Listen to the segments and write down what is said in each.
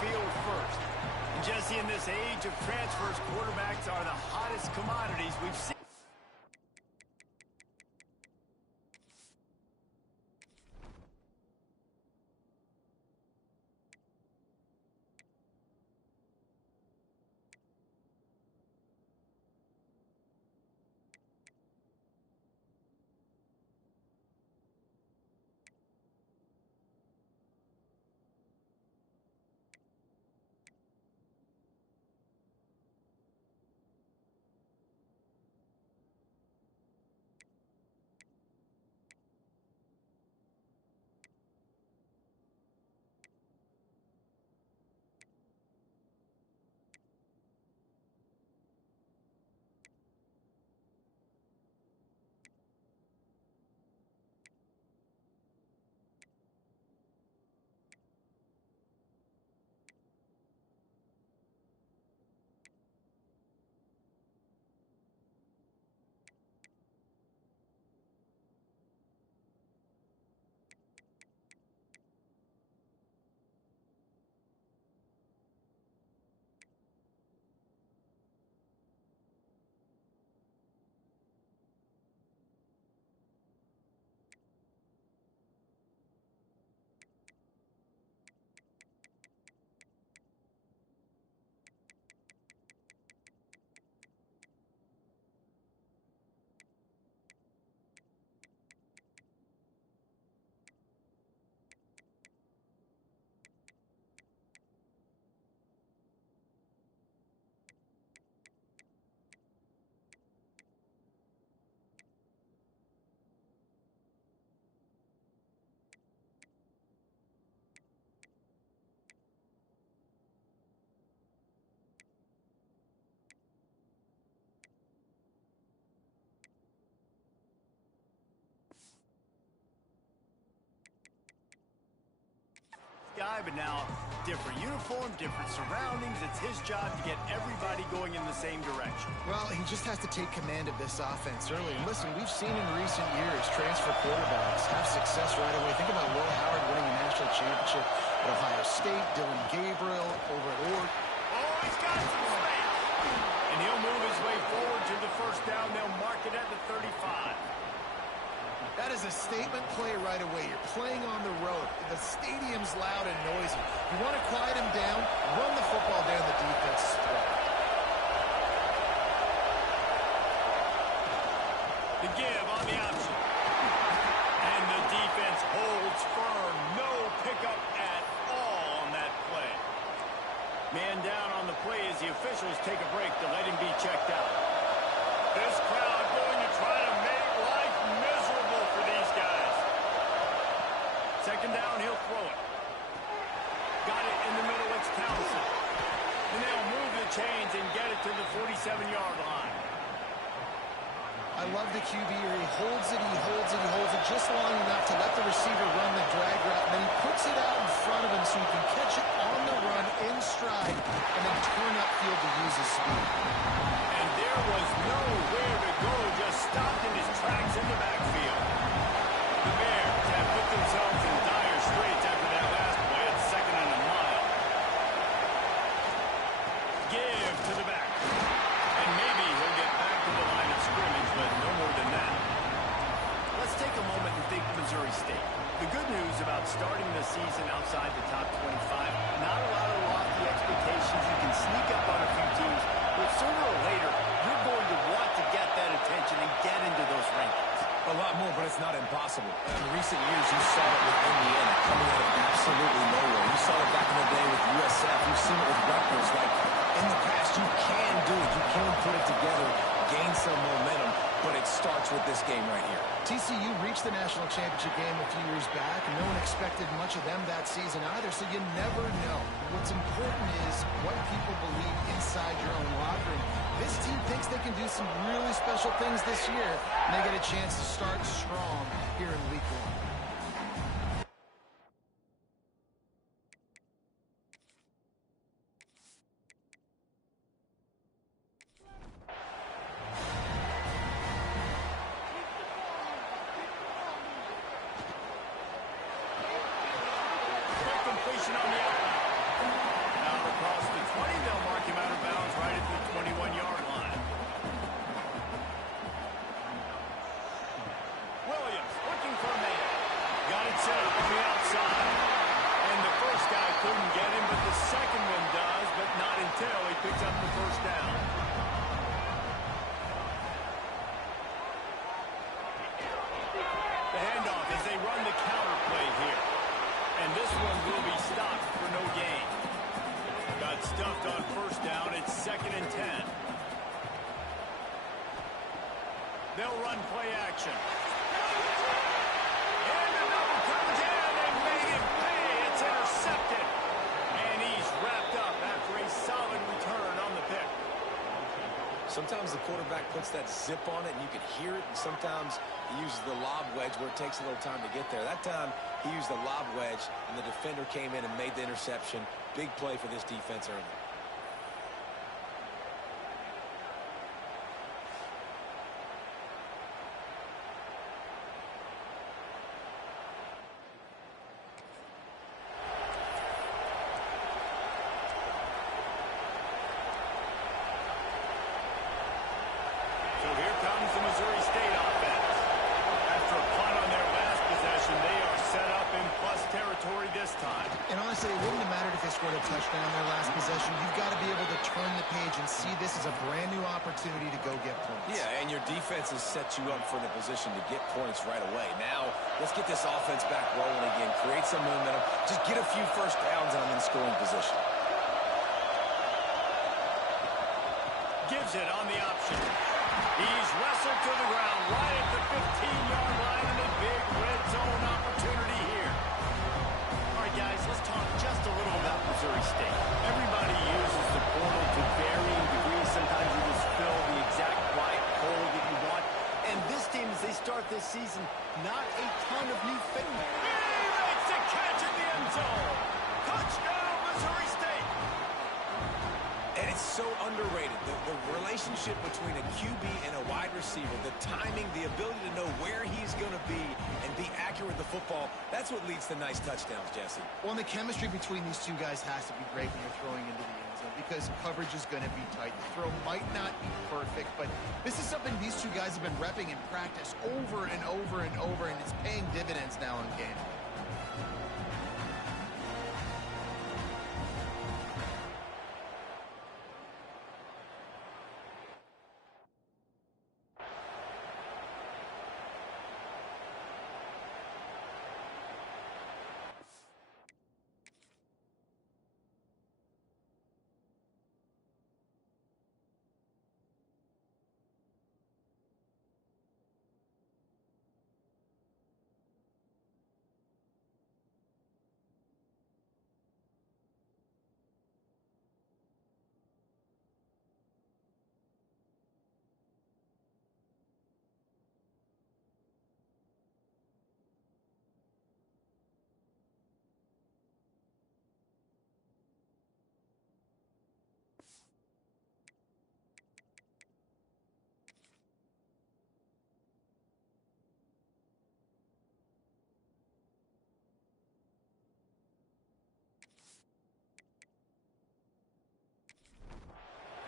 field first. And Jesse, in this age of transfers, quarterbacks are the hottest commodities we've seen. But now, different uniform, different surroundings. It's his job to get everybody going in the same direction. Well, he just has to take command of this offense early. And listen, we've seen in recent years transfer quarterbacks have success right away. Think about Will Howard winning a national championship at Ohio State, Dylan Gabriel over at Auburn. Oh, he's got some space. And he'll move his way forward to the first down. They'll mark it at the 35. That is a statement play right away. You're playing on the road. The stadium's loud and noisy. You want to quiet him down, run the football down the defense's throat. The give on the option. And the defense holds firm. No pickup at all on that play. Man down on the play as the officials take a break to let him be checked out. This crowd going to try to make life miserable for these guys. Second down, he'll throw it. Got it in the middle, it's Townsend. And they'll move the chains and get it to the 47-yard line. I love the QB here. He holds it, he holds it, he holds it just long enough to let the receiver run the drag route, and then he puts it out in front of him so he can catch it on the run in stride and then turn upfield to use his speed. And there was nowhere to go, just stopped in his tracks in the backfield. The Bears have put themselves in dire straits after that last play. It's second and a mile. Give to the back. And maybe he'll get back to the line of scrimmage, but no more than that. Let's take a moment and think Missouri State. The good news about starting the season outside the top 25, not a lot of lofty expectations. You can sneak up on a few teams, but sooner or later, you're going to want to get that attention and get into those rankings. A lot more, but it's not impossible. In recent years, you saw it with Indiana coming out of absolutely nowhere. You saw it back in the day with USF. You've seen it with Rutgers. Like, in the past, you can do it. You can put it together, gain some momentum, but it starts with this game right here. TCU reached the national championship game a few years back, and no one expected much of them that season either, so you never know. What's important is what people believe inside your own locker room. This team thinks they can do some really special things this year, and they get a chance to start strong here in week 1. it up on the outside. And the first guy couldn't get him, but the second one does, but not until he picks up the first down. The handoff as they run the counter play here. And this one will be stopped for no gain. Got stuffed on first down. It's 2nd and 10. They'll run play action. And the number comes in. They made him pay. It's intercepted. And he's wrapped up after a solid return on the pick. Sometimes the quarterback puts that zip on it and you can hear it, and sometimes he uses the lob wedge where it takes a little time to get there. That time he used the lob wedge and the defender came in and made the interception. Big play for this defense early. So here comes the Missouri State offense. After a punt on their last possession, they are set up in plus territory this time. And honestly, it wouldn't have mattered if they scored a touchdown their last possession. You've got to be able to turn the page and see this as a brand new opportunity to go get points. Yeah, and your defense has set you up for the position to get points right away. Now, let's get this offense back rolling again, create some momentum, just get a few first downs, and I'm in scoring position. Gives it on the option. He's wrestled to the ground right at the 15-yard line, and a big red zone opportunity here. All right, guys, let's talk just a little about Missouri State. Everybody uses the portal to varying degrees. Sometimes you just fill the exact right hole that you want. And this team, as they start this season, not a ton of new faces. He makes a catch in the end zone. Touchdown, Missouri State. And it's so underrated, the relationship between a QB and a wide receiver, the timing, the ability to know where he's going to be and be accurate with the football, that's what leads to nice touchdowns, Jesse. Well, and the chemistry between these two guys has to be great when you're throwing into the end zone because coverage is going to be tight. The throw might not be perfect, but this is something these two guys have been repping in practice over and over and over, and it's paying dividends now in game.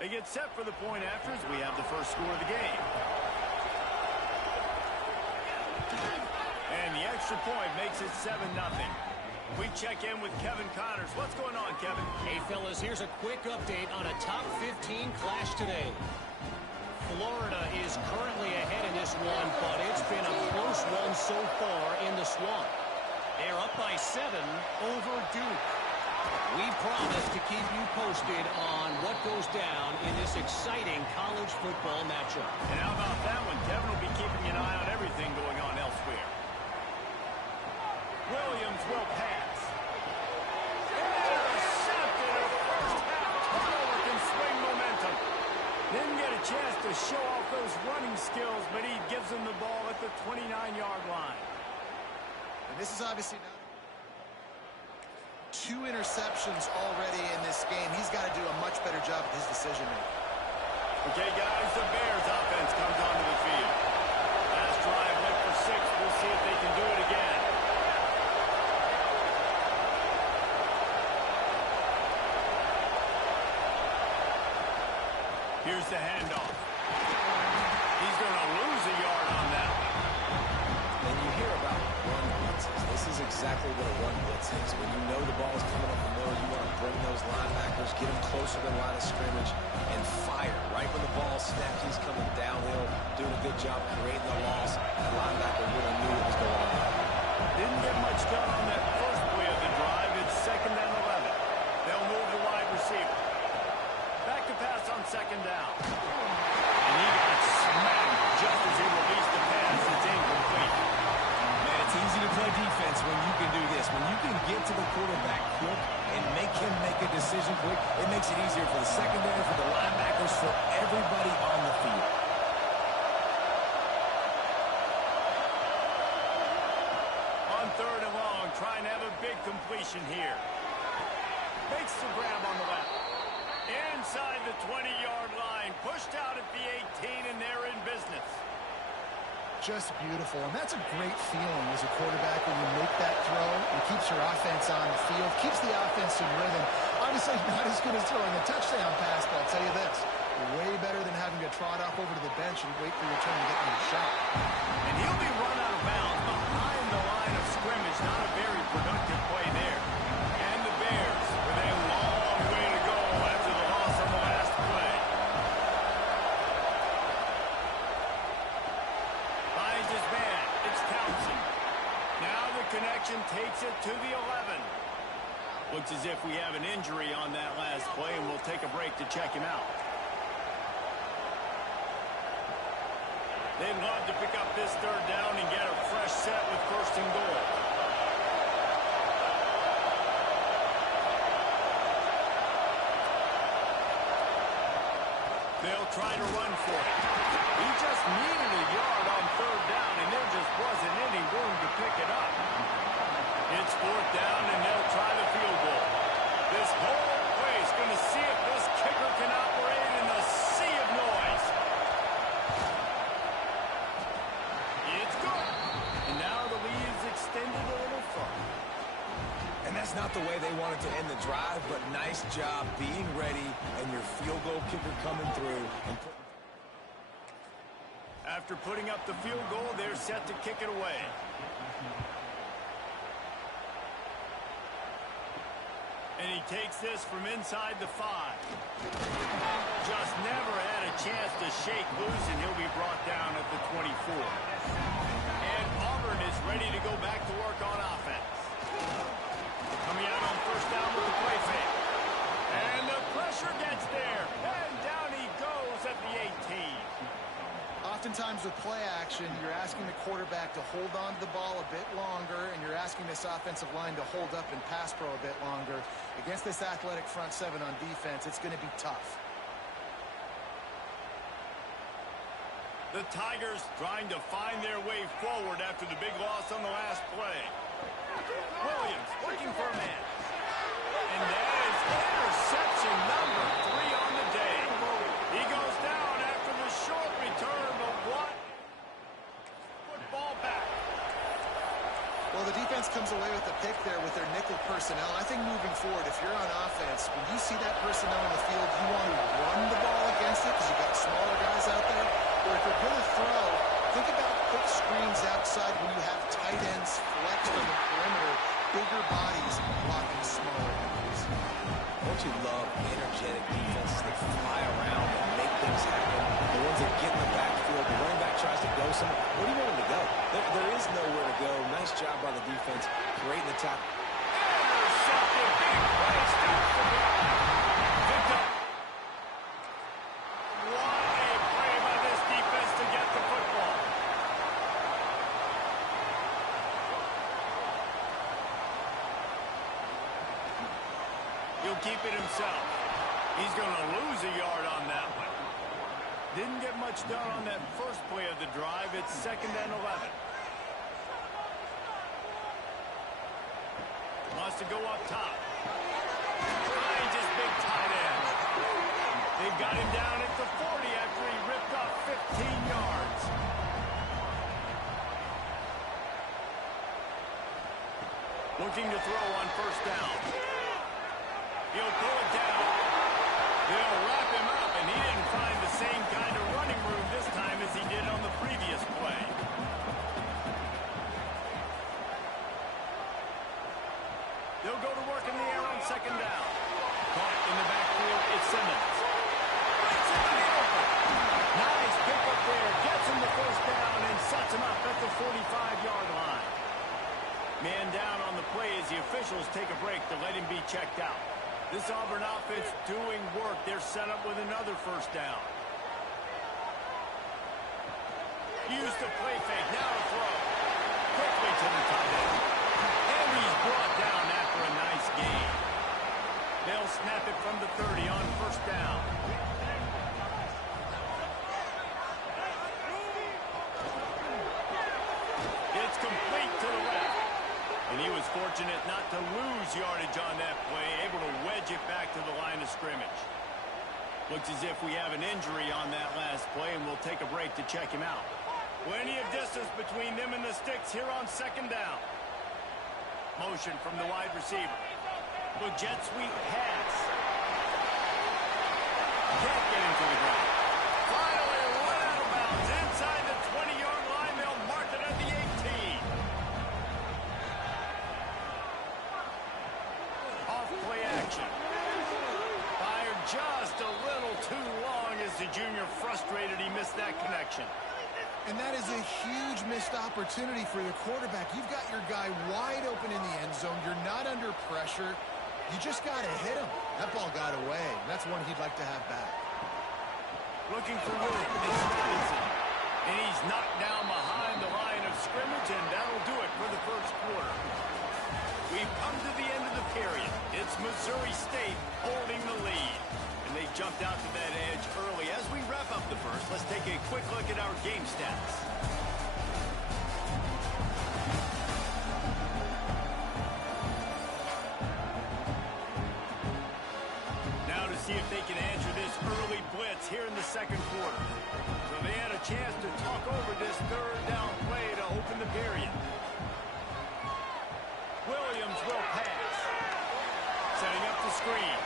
They get set for the point after as we have the first score of the game. And the extra point makes it 7-0. We check in with Kevin Connors. What's going on, Kevin? Hey, fellas, here's a quick update on a top 15 clash today. Florida is currently ahead in this one, but it's been a close one so far in the swamp. They're up by 7 over Duke. We promise to keep you posted on what goes down in this exciting college football matchup. And how about that one? Kevin will be keeping an eye on everything going on elsewhere. Williams will pass. Intercepted. A first half turnover can swing momentum. Didn't get a chance to show off those running skills, but he gives them the ball at the 29-yard line. And this is obviously not 2 interceptions already in this game. He's got to do a much better job with his decision-making. Okay, guys, the Bears offense comes onto the field. Last drive went for 6. We'll see if they can do it again. Here's the handoff. He's going to lose a yard on that one. And you hear about run blitz. blitzes. This is exactly what a run blitz is. When you know the ball is coming up the middle, you want to bring those linebackers, get them closer to the line of scrimmage, and fire. Right when the ball snaps, he's coming downhill, doing a good job creating the loss. That linebacker really knew what was going on. Didn't get much done on that first play of the drive. It's 2nd and 11. They'll move the wide receiver. Back to pass on 2nd down. And he got smacked just as he released the pass. It's incomplete. Man, it's easy to play defense when you can do this. When you can get to the quarterback quick and make him make a decision quick, it makes it easier for the secondary, for the linebackers, for everybody on the field. On 3rd and long, trying to have a big completion here. Makes the grab on the left. Inside the 20-yard line, pushed out at the 18, and they're in business. Just beautiful, and that's a great feeling as a quarterback when you make that throw. It keeps your offense on the field, keeps the offense in rhythm. Obviously not as good as throwing a touchdown pass, but I'll tell you this, way better than having to trot off over to the bench and wait for your turn to get in the shot. And he'll be run out of bounds behind the line of scrimmage. Not a very productive play there. And the Bears with a long way to go after the loss on the last play. Finds his man. It's Townsend. Now the connection takes it to the 11. Looks as if we have an injury on that last play, and we'll take a break to check him out. They'd love to pick up this 3rd down and get a fresh set with 1st and goal. They'll try to run for it. He just needed a yard on 3rd down, and there just wasn't any room to pick it up. It's 4th down, and they'll try the field goal. This whole play is going to see if this kicker can operate in the sea of noise. It's good. And now the lead is extended a little further. And that's not the way they wanted to end the drive, but nice job being ready and your field goal kicker coming through. After putting up the field goal, they're set to kick it away. And he takes this from inside the 5. Just never had a chance to shake loose, and he'll be brought down at the 24. And Auburn is ready to go back to work on offense. Coming out on 1st down with the play fake. And the pressure gets there. And down he goes at the 18. Oftentimes with play action, you're asking the quarterback to hold on to the ball a bit longer, and you're asking this offensive line to hold up and pass pro a bit longer. Against this athletic front 7 on defense, it's going to be tough. The Tigers trying to find their way forward after the big loss on the last play. Williams looking for a man. And that is interception number 3 on the day. He goes down after the short return, but what? Football back. Well, the defense comes away with a pick there with their nickel personnel. I think moving forward, if you're on offense, when you see that personnel on the field, you want to run the ball against it because you've got smaller guys out there. Or if you're going to throw, think about quick screens outside when you have tight ends flex from the perimeter, bigger bodies blocking smaller guys. Don't you love energetic defenses that fly around and make things happen? The ones that get in the backfield, the running back tries to go somewhere. Where do you want him to go? There is nowhere to go. Nice job by the defense, creating the top. Intercepted. Big play. Stop for the picked up. What a play by this defense to get the football. He'll keep it himself. He's going to lose a yard on that one. Didn't get much done on that first play of the drive. It's 2nd and 11. Wants to go up top. Finds his big tight end. They've got him down at the 40 after he ripped off 15 yards. Looking to throw on 1st down. He'll pull it down. They'll wrap him up, and he didn't find the same kind of running room this time as he did on the previous play. They'll go to work in the air on second down. Caught in the backfield, it's Simmons. Breaks into the open. Nice pick up there. Gets him the first down and sets him up at the 45-yard line. Man down on the play as the officials take a break to let him be checked out. This Auburn offense doing work. They're set up with another first down. Use the play fake. Now to throw. Quickly to the tight end. And he's brought down after a nice gain. They'll snap it from the 30 on first down. It's complete to the left. And he was fortunate not to lose yardage on that play, able to wedge it back to the line of scrimmage. Looks as if we have an injury on that last play, and we'll take a break to check him out. Plenty of distance between them and the sticks here on second down. Motion from the wide receiver. The jet sweep pass. Can't get him to the ground. Finally run out of bounds inside the 20-yard line. They'll mark it at the 18. Off play action. Fired just a little too long as the junior frustrated he missed that connection. And that is a huge missed opportunity for the quarterback. You've got your guy wide open in the end zone. You're not under pressure. You just got to hit him. That ball got away. That's one he'd like to have back. Looking for room. It's Robinson. And he's knocked down behind the line of scrimmage, and that'll do it for the first quarter. We've come to the end of the period. It's Missouri State holding the lead. And they jumped out to that edge early. As we wrap up the first, let's take a quick look at our game stats. Now to see if they can answer this early blitz here in the second quarter. So they had a chance to talk over this third down play to open the period. Williams will pass. Setting up the screen.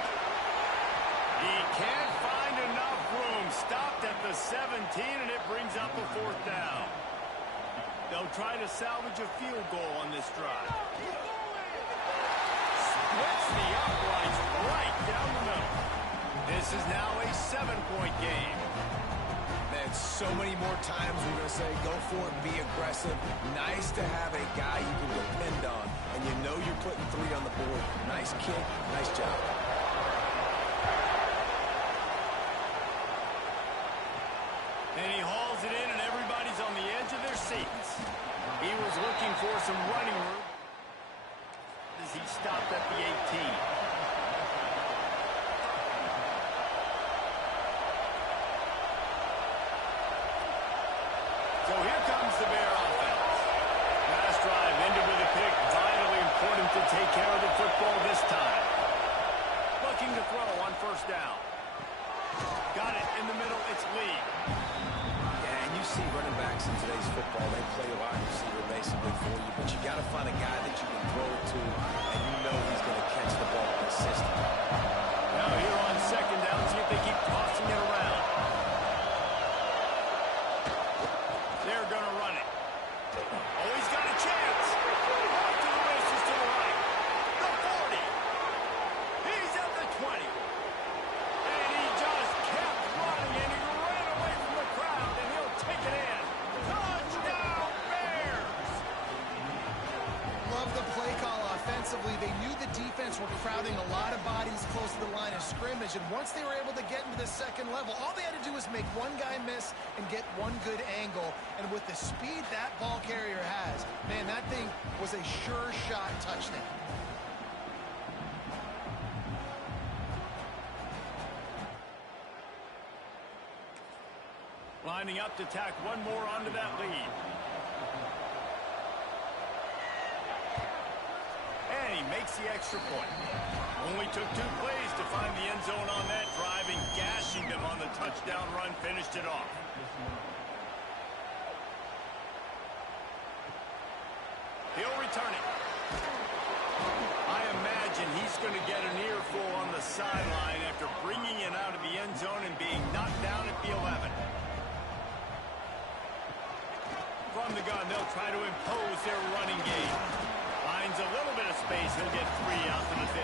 He can't find enough room. Stopped at the 17, and it brings up a fourth down. They'll try to salvage a field goal on this drive. Splits the uprights right down the middle. This is now a 7-point game. Man, so many more times we're going to say go for it and be aggressive. Nice to have a guy you can depend on, and you know you're putting 3 on the board. Nice kick, nice job. And he hauls it in, and everybody's on the edge of their seats. He was looking for some running room as he stopped at the 18. So here comes the Bear offense. Last drive ended with a pick. Vitally important to take care of the football this time. Looking to throw on first down. Got it in the middle. It's Lee. You see running backs in today's football, they play a wide receiver basically for you, but you got to find a guy that you can throw it to, and you know he's going to catch the ball consistently. Now here on second down, see if they keep tossing it around. They're going to run it. Oh, he's got a chance. Off to the races to the right. The 40. He's at the 20. And he just kept running, and he ran away from the crowd, and he'll take it in. Touchdown, Bears! Love the play call offensively. They knew the defense were crowding a lot of bodies close to the line of scrimmage, and once they were able to get into the second level, all they had to do was make one guy miss and get one good angle. And with the speed that ball carrier has, man, that thing was a sure shot touchdown. Lining up to tack one more onto that lead. And he makes the extra point. Only took 2 plays to find the end zone on that drive, and gashing them on the touchdown run finished it off. He'll return it. I imagine he's going to get an earful on the sideline after bringing it out of the end zone and being knocked down at the 11. From the gun, they'll try to impose their running game. Finds a little bit of space carries, he'll get 3 out to the 15.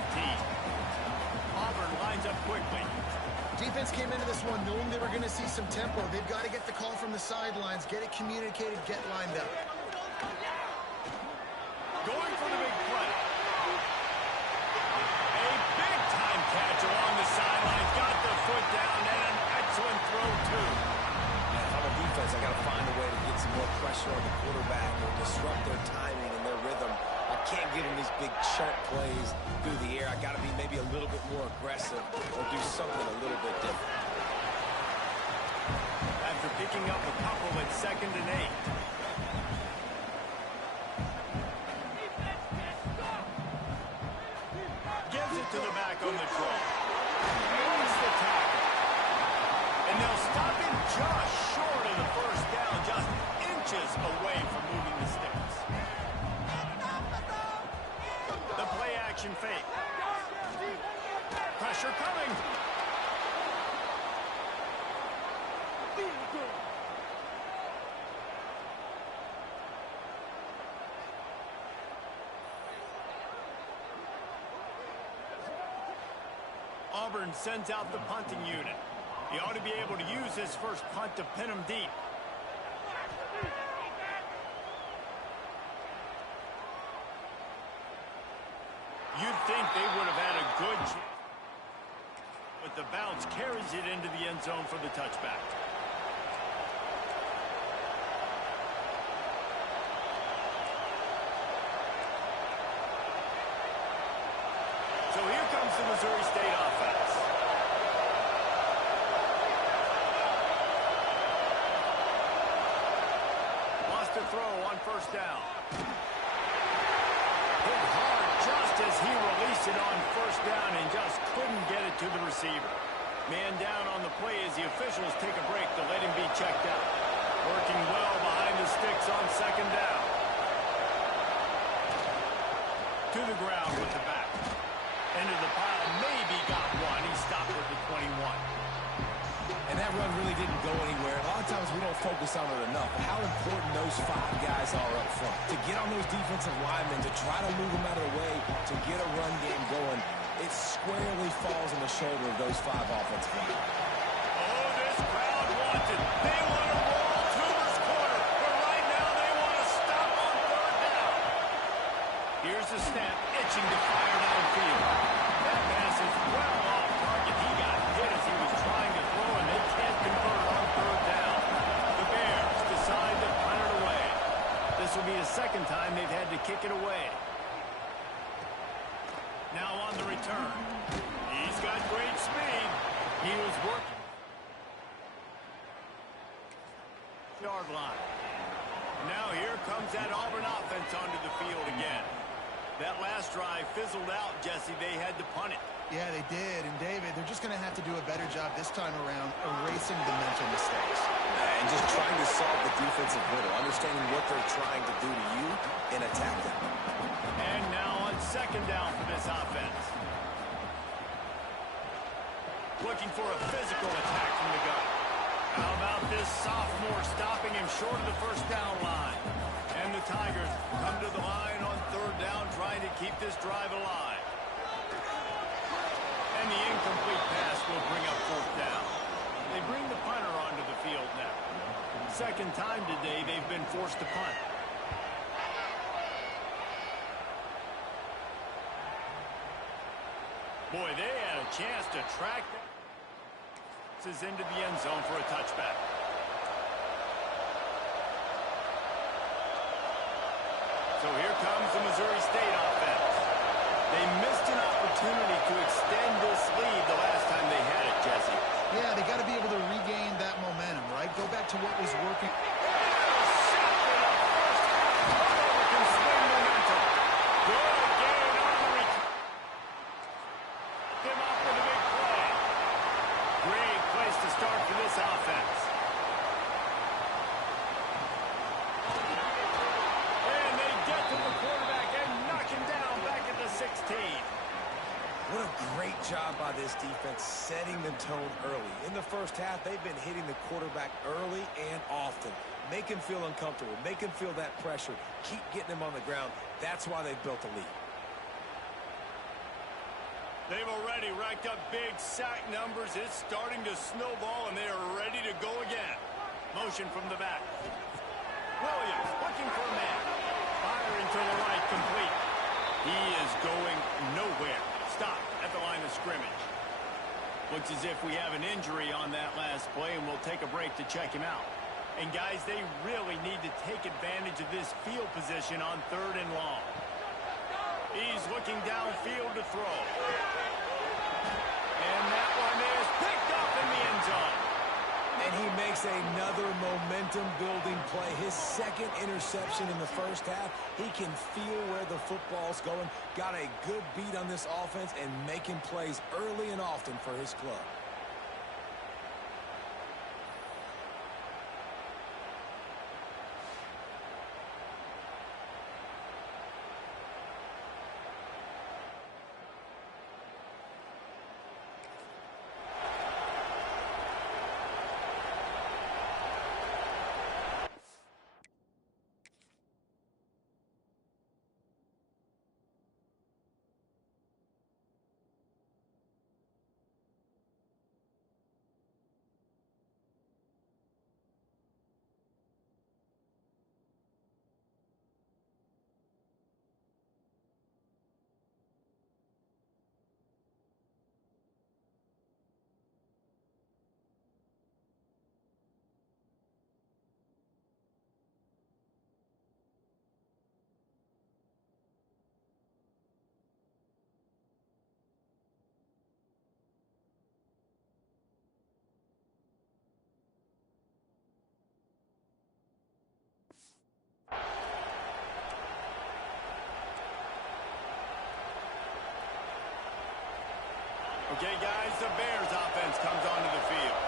Auburn lines up quickly. Defense came into this one knowing they were going to see some tempo. They've got to get the call from the sidelines, get it communicated, get lined up. Going for the big play. A big-time catch along the sidelines. Got the foot down and an excellent throw, too. And if I'm a defense, I got to find a way to get some more pressure on the quarterback or disrupt their timing and their rhythm. I can't give them these big chunk plays through the air. I got to be maybe a little bit more aggressive or do something a little bit different. After picking up a couple at 2nd and 8. Gives it to the back on the draw. Makes the tackle. And they'll stop him just short of the first down, just inches away from moving the sticks. The play action fake. Pressure coming. Auburn sends out the punting unit. He ought to be able to use his first punt to pin him deep. You'd think they would have had a good chance, but the bounce carries it into the end zone for the touchback. So here comes the Missouri State offense. Lost a throw on first down. Hit hard just as he released it on first down and just couldn't get it to the receiver. Man down on the play as the officials take a break to let him be checked out. Working well behind the sticks on 2nd down. To the ground with the back. Into the pile, maybe got one. He stopped at the 21. And that run really didn't go anywhere. A lot of times we don't focus on it enough. How important those 5 guys are up front. To get on those defensive linemen, to try to move them out of the way, to get a run game going, it squarely falls on the shoulder of those 5 offensive linemen. Oh, this crowd wants it. They want to roll Tuber's corner, but right now they want to stop on 3rd down. Here's the snap, itching to fire downfield. That pass is well off target. He got hit as he was trying to throw, and they can't convert on 3rd down. The Bears decide to punt it away. This will be the 2nd time they've had to kick it away. Now on the return. He's got great speed. He was working. Yard line. Now here comes that Auburn offense onto the field again. That last drive fizzled out, Jesse. They had to punt it. Yeah, they did. And, David, they're just going to have to do a better job this time around erasing the mental mistakes. And just trying to solve the defensive riddle, understanding what they're trying to do to you and attack them. And now on 2nd down for this offense. Looking for a physical attack from the gun. How about this sophomore stopping him short of the first down line? And the Tigers come to the line on 3rd down, trying to keep this drive alive. And the incomplete pass will bring up 4th down. They bring the punter onto the field now. 2nd time today they've been forced to punt. Boy, they had a chance to track that. This is into the end zone for a touchback. So here comes the Missouri State offense. They missed an opportunity to extend this lead the last time they had it, Jesse. Yeah, they got to be able to regain that momentum, right? Go back to what was working. This offense. And they get to the quarterback and knock him down back at the 16. What a great job by this defense setting the tone early. In the first half, they've been hitting the quarterback early and often. Make him feel uncomfortable. Make him feel that pressure. Keep getting him on the ground. That's why they've built a lead. They've already racked up big sack numbers. It's starting to snowball, and they are ready to go again. Motion from the back. Williams looking for a man. Firing to the right, complete. He is going nowhere. Stop at the line of scrimmage. Looks as if we have an injury on that last play, and we'll take a break to check him out. And, guys, they really need to take advantage of this field position on 3rd and long. He's looking downfield to throw. And that one is picked up in the end zone. And he makes another momentum-building play. His second interception in the first half. He can feel where the football's going. Got a good beat on this offense and making plays early and often for his club. Okay, guys, the Bears offense comes onto the field.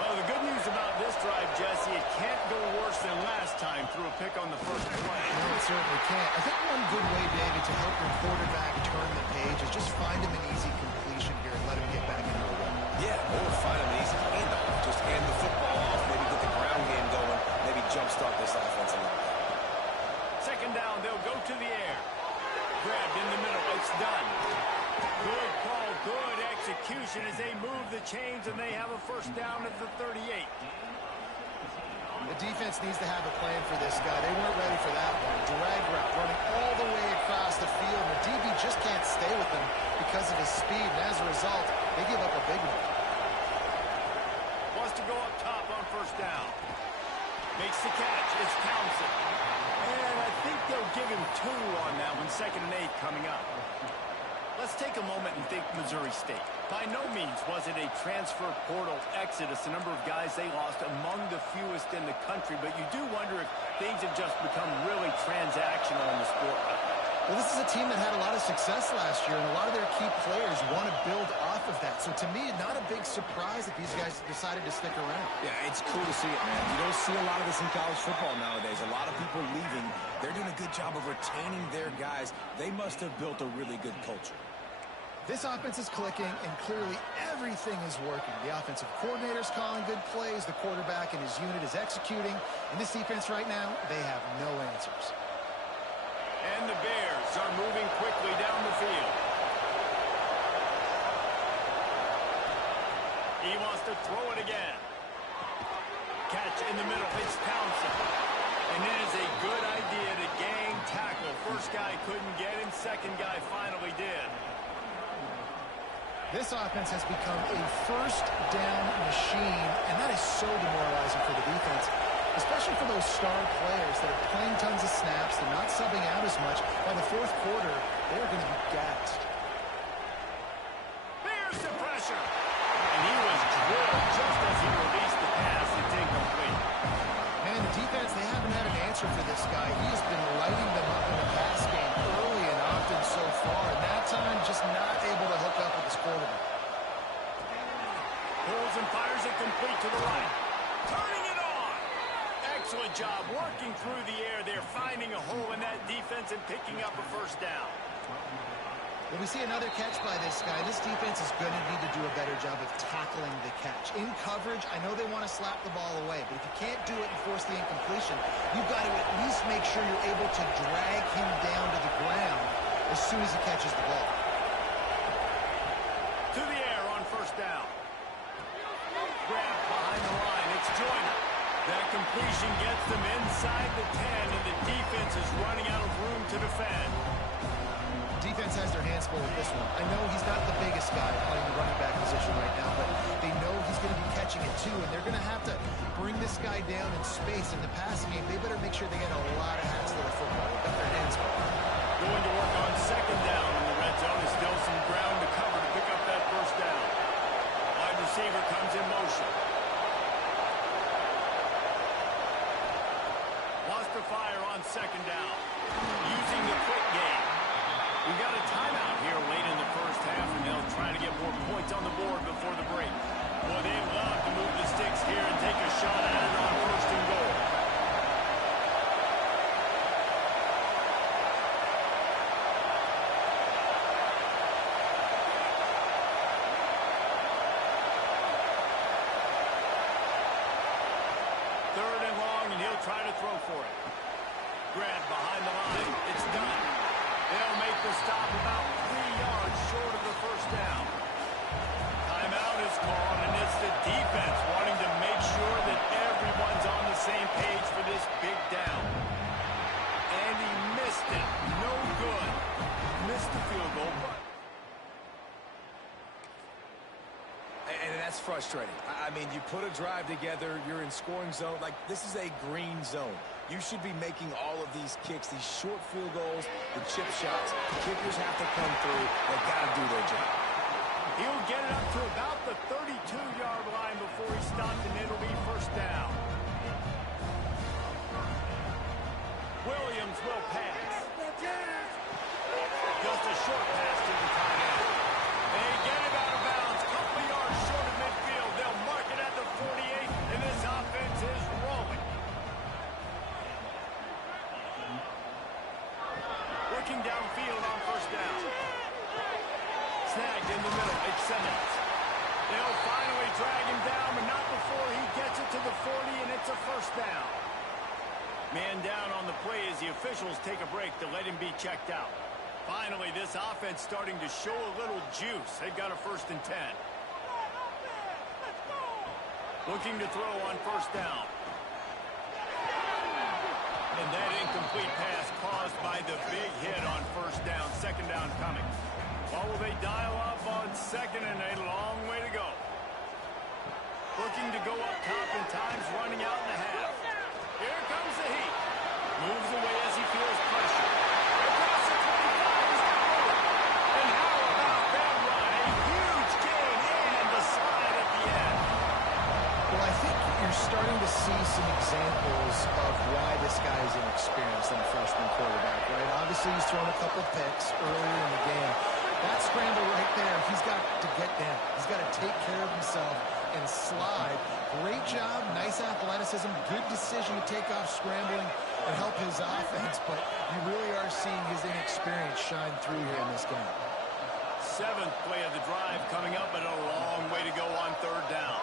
Well, the good news about this drive, Jesse, it can't go worse than last time through a pick on the first play. No, it certainly can't. I think one good way, David, to help your quarterback turn the page is just find him an easy completion here and let him get back into the run. Yeah, or find him an easy handoff. Just hand the football off, maybe get the ground game going, maybe jumpstart this offense a little bit. Second down, they'll go to the air. Grabbed in the middle, it's done. Good call, good execution as they move the chains, and they have a first down at the 38. The defense needs to have a plan for this guy. They weren't ready for that one. Drag route running all the way across the field. The DB just can't stay with him because of his speed, and as a result, they give up a big one. Wants to go up top on first down. Makes the catch. It's Townsend. And I think they'll give him 2 on that one. 2nd and 8 coming up. Let's take a moment and think Missouri State. By no means was it a transfer portal exodus, the number of guys they lost among the fewest in the country, but you do wonder if things have just become really transactional in the sport. Well, this is a team that had a lot of success last year, and a lot of their key players want to build off of that. So to me, not a big surprise that these guys decided to stick around. Yeah, it's cool to see it, man. You don't see a lot of this in college football nowadays. A lot of people leaving. They're doing a good job of retaining their guys. They must have built a really good culture. This offense is clicking, and clearly everything is working. The offensive coordinator's calling good plays. The quarterback and his unit is executing. And this defense right now, they have no answers. And the Bears are moving quickly down the field. He wants to throw it again. Catch in the middle. It's Townsend. And it is a good idea to gang tackle. First guy couldn't get him. Second guy finally did. This offense has become a first down machine, and that is so demoralizing for the defense, especially for those star players that are playing tons of snaps. They're not subbing out as much. By the 4th quarter, they're going to be gassed. Bears the pressure. And he was drilled just as he released the pass. It's incomplete. Man, the defense, they haven't had an answer for this guy. He has been lighting them up in the pass game early and often so far, and that time just not able to hook up with his quarterback. Pulls and fires it complete to the right. Turning it on. Excellent job working through the air there, finding a hole in that defense and picking up a first down. Well, we see another catch by this guy. This defense is going to need to do a better job of tackling the catch. In coverage, I know they want to slap the ball away, but if you can't do it and force the incompletion, you've got to at least make sure you're able to drag him down to the ground as soon as he catches the ball. to the air on first down. Grab behind the line. It's Joyner. That completion gets them inside the 10, and the defense is running out of room to defend. Defense has their hands full with this one. I know he's not the biggest guy playing the running back position right now, but they know he's going to be catching it too, and they're going to have to bring this guy down in space in the passing game. They better make sure they get a lot of hats to the football. They've got their hands full. Going to work on second down in the red zone. Is still some ground to cover to pick up that first down. Wide receiver comes in motion. Wants to fire on second down. Using the quick game. We've got a timeout here late in the first half, and they'll try to get more points on the board before the break. Well, they love to move the sticks here and take a shot at it on first and goal. Third and long, and he'll try to throw for it. Grab behind the line. It's done. They'll make the stop about 3 yards short of the first down. Timeout is called, and it's the defense wanting to make sure that everyone's on the same page for this big down. And he missed it. No good. Missed the field goal, but... And that's frustrating. I mean, you put a drive together, you're in scoring zone. Like, this is a green zone. You should be making all of these kicks, these short field goals, the chip shots. The kickers have to come through. They've got to do their job. He'll get it up to about the 32-yard line before he stopped, and it'll be first down. Williams will pass. Just a short pass to the tight end. They get it out of bounds. Couple of yards short of midfield. They'll mark it at the 48, and this offense is rolling. Working downfield on first down. Snagged in the middle. It's Simmons. They'll finally drag him down, but not before he gets it to the 40, and it's a first down. Man down on the play as the officials take a break to let him be checked out. Finally, this offense starting to show a little juice. They've got a 1st and 10. Looking to throw on first down. And that incomplete pass caused by the big hit on first down. Second down coming. Well, will they dial up on second, and a long way to go. Looking to go up top, and time's running out in the half. Here comes the heat. Moves away as he feels pressure. Across the 25, he's got it. And how about that run? A huge gain in and the slide at the end. Well, I think you're starting to see some examples of why this guy is inexperienced in a freshman quarterback, right? Obviously, he's thrown a couple picks earlier in the game. That scramble right there, he's got to get down. He's got to take care of himself and slide. Great job, nice athleticism, good decision to take off scrambling and help his offense, but you really are seeing his inexperience shine through here in this game. 7th play of the drive coming up, but a long way to go on third down.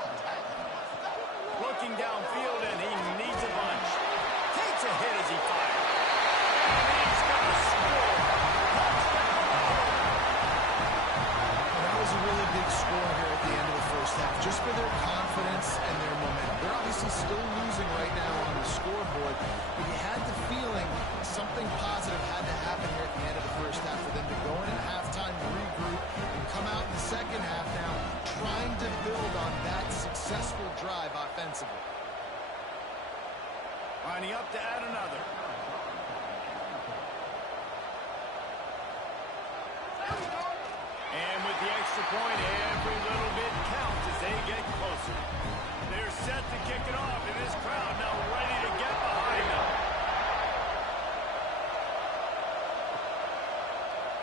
Looking downfield, and he needs a bunch. Takes a hit as he fires. And he's got to score. That was a really big score here at the end of the first half, just for their confidence and their momentum. They're obviously still losing right now on the scoreboard, but you had the feeling something positive had to happen here at the end of the first half for them to go in at halftime, regroup, and come out in the second half now trying to build on that successful drive offensively. Lining up to add another. And with the extra point, every little bit counts as they get closer. They're set to kick it off, and this crowd now ready to get behind them.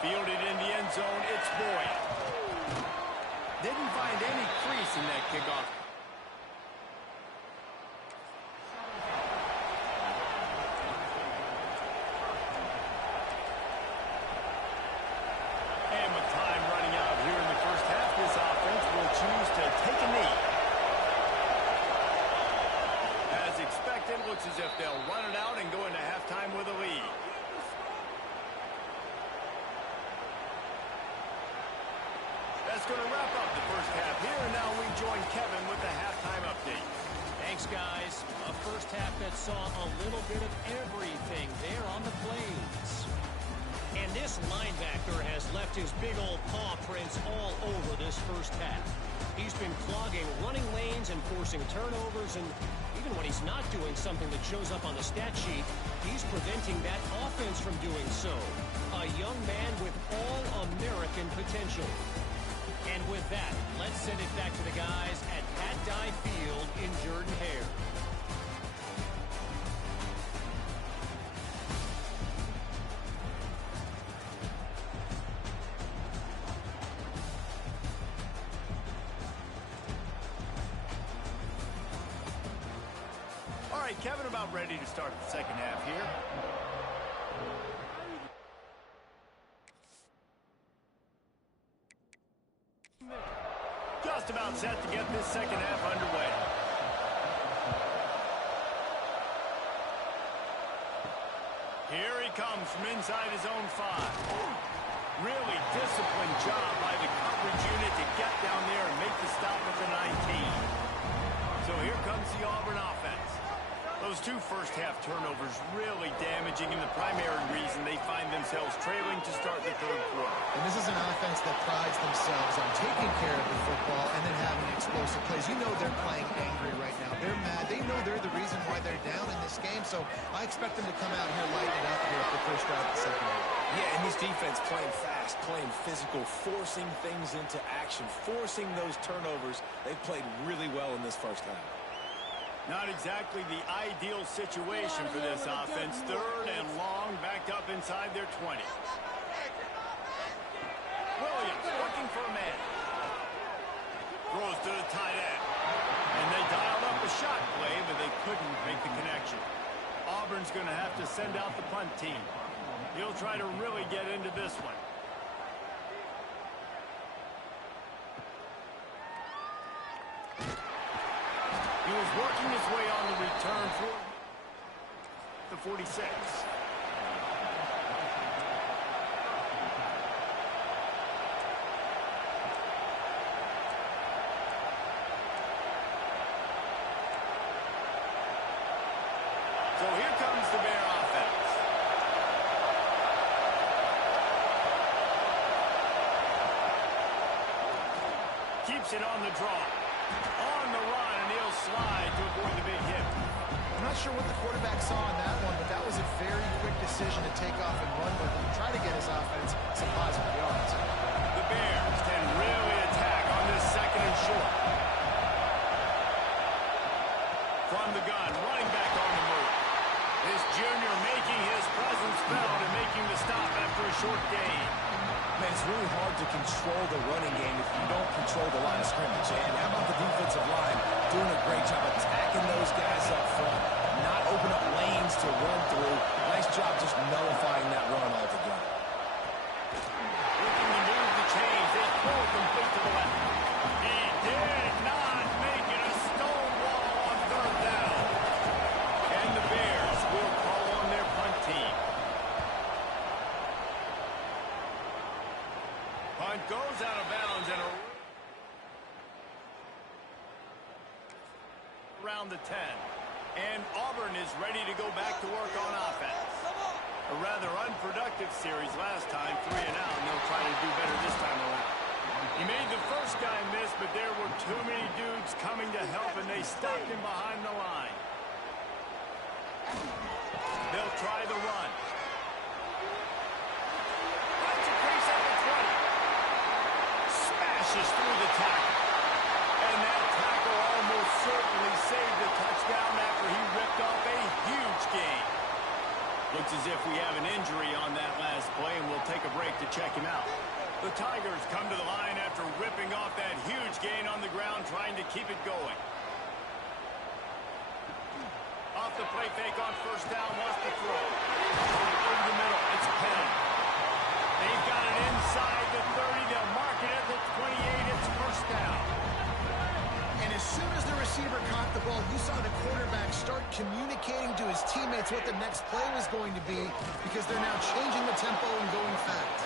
Fielded in the end zone, it's Boyd. Didn't find any crease in that kickoff. And with time running out here in the first half, this offense will choose to take a knee. As expected, looks as if they'll run it out and go into halftime with a lead. that's going to wrap up the first half here. And now we join Kevin with the halftime update. Thanks, guys. A first half that saw a little bit of everything there on the plains. And this linebacker has left his big old paw prints all over this first half. He's been clogging running lanes and forcing turnovers, and even when he's not doing something that shows up on the stat sheet, he's preventing that offense from doing so. A young man with all-American potential. And with that, let's send it back to the guys at Pat Dye Field in Jordan-Hare. All right, Kevin, about ready to start the second half here. Just about set to get this second half underway. Here he comes from inside his own 5. Really disciplined job by the coverage unit to get down there and make the stop at the 19. So here comes the Auburn offense. Those 2 first-half turnovers really damaging, and the primary reason they find themselves trailing to start the third quarter. And this is an offense that prides themselves on taking care of the football and then having explosive plays. You know they're playing angry right now. They're mad. They know they're the reason why they're down in this game, so I expect them to come out here lighting it up here for the first drive of the second half. Yeah, and this defense playing fast, playing physical, forcing things into action, forcing those turnovers. They've played really well in this first half. Not exactly the ideal situation for this offense. Third and long, backed up inside their 20. Williams looking for a man. Throws to the tight end. And they dialed up a shot play, but they couldn't make the connection. Auburn's going to have to send out the punt team. He'll try to really get into this one. He was working his way on the return for the 46. So here comes the Bear offense. Keeps it on the draw. On the run, and he'll slide to avoid the big hit. I'm not sure what the quarterback saw on that one, but that was a very quick decision to take off and run with and try to get his offense some positive yards. The Bears can really attack on this second and short. From the gun, running back on the move. This junior making his presence felt and making the stop after a short gain. Man, it's really hard to control the running game if you don't control the line of scrimmage. And how about the defensive line doing a great job attacking those guys up front, not open up lanes to run through. Nice job just nullifying that run altogether. Looking to move the chains. They pull complete to the left. He did not make it a stone wall on third down. And the Bears will call on their punt team. Punt goes out of bounds and around the 10. And Auburn is ready to go back to work on offense. A rather unproductive series last time, 3 and out, and they'll try to do better this time around. He made the first guy miss, but there were too many dudes coming to help, and they stopped him behind the line. They'll try the run. Runs a crease at the 20. Smashes through the tackle. And that tackle almost certainly saved the touchdown after he ripped off a huge gain. Looks as if we have an injury on that last play, and we'll take a break to check him out. The Tigers come to the line after ripping off that huge gain on the ground, trying to keep it going. Off the play fake on first down, wants to throw. Over the middle, it's Penn. They've got it inside the 30. They'll mark it at the 28. It's first down. And as soon as the receiver caught the ball, you saw the quarterback start communicating to his teammates what the next play was going to be because they're now changing the tempo and going fast.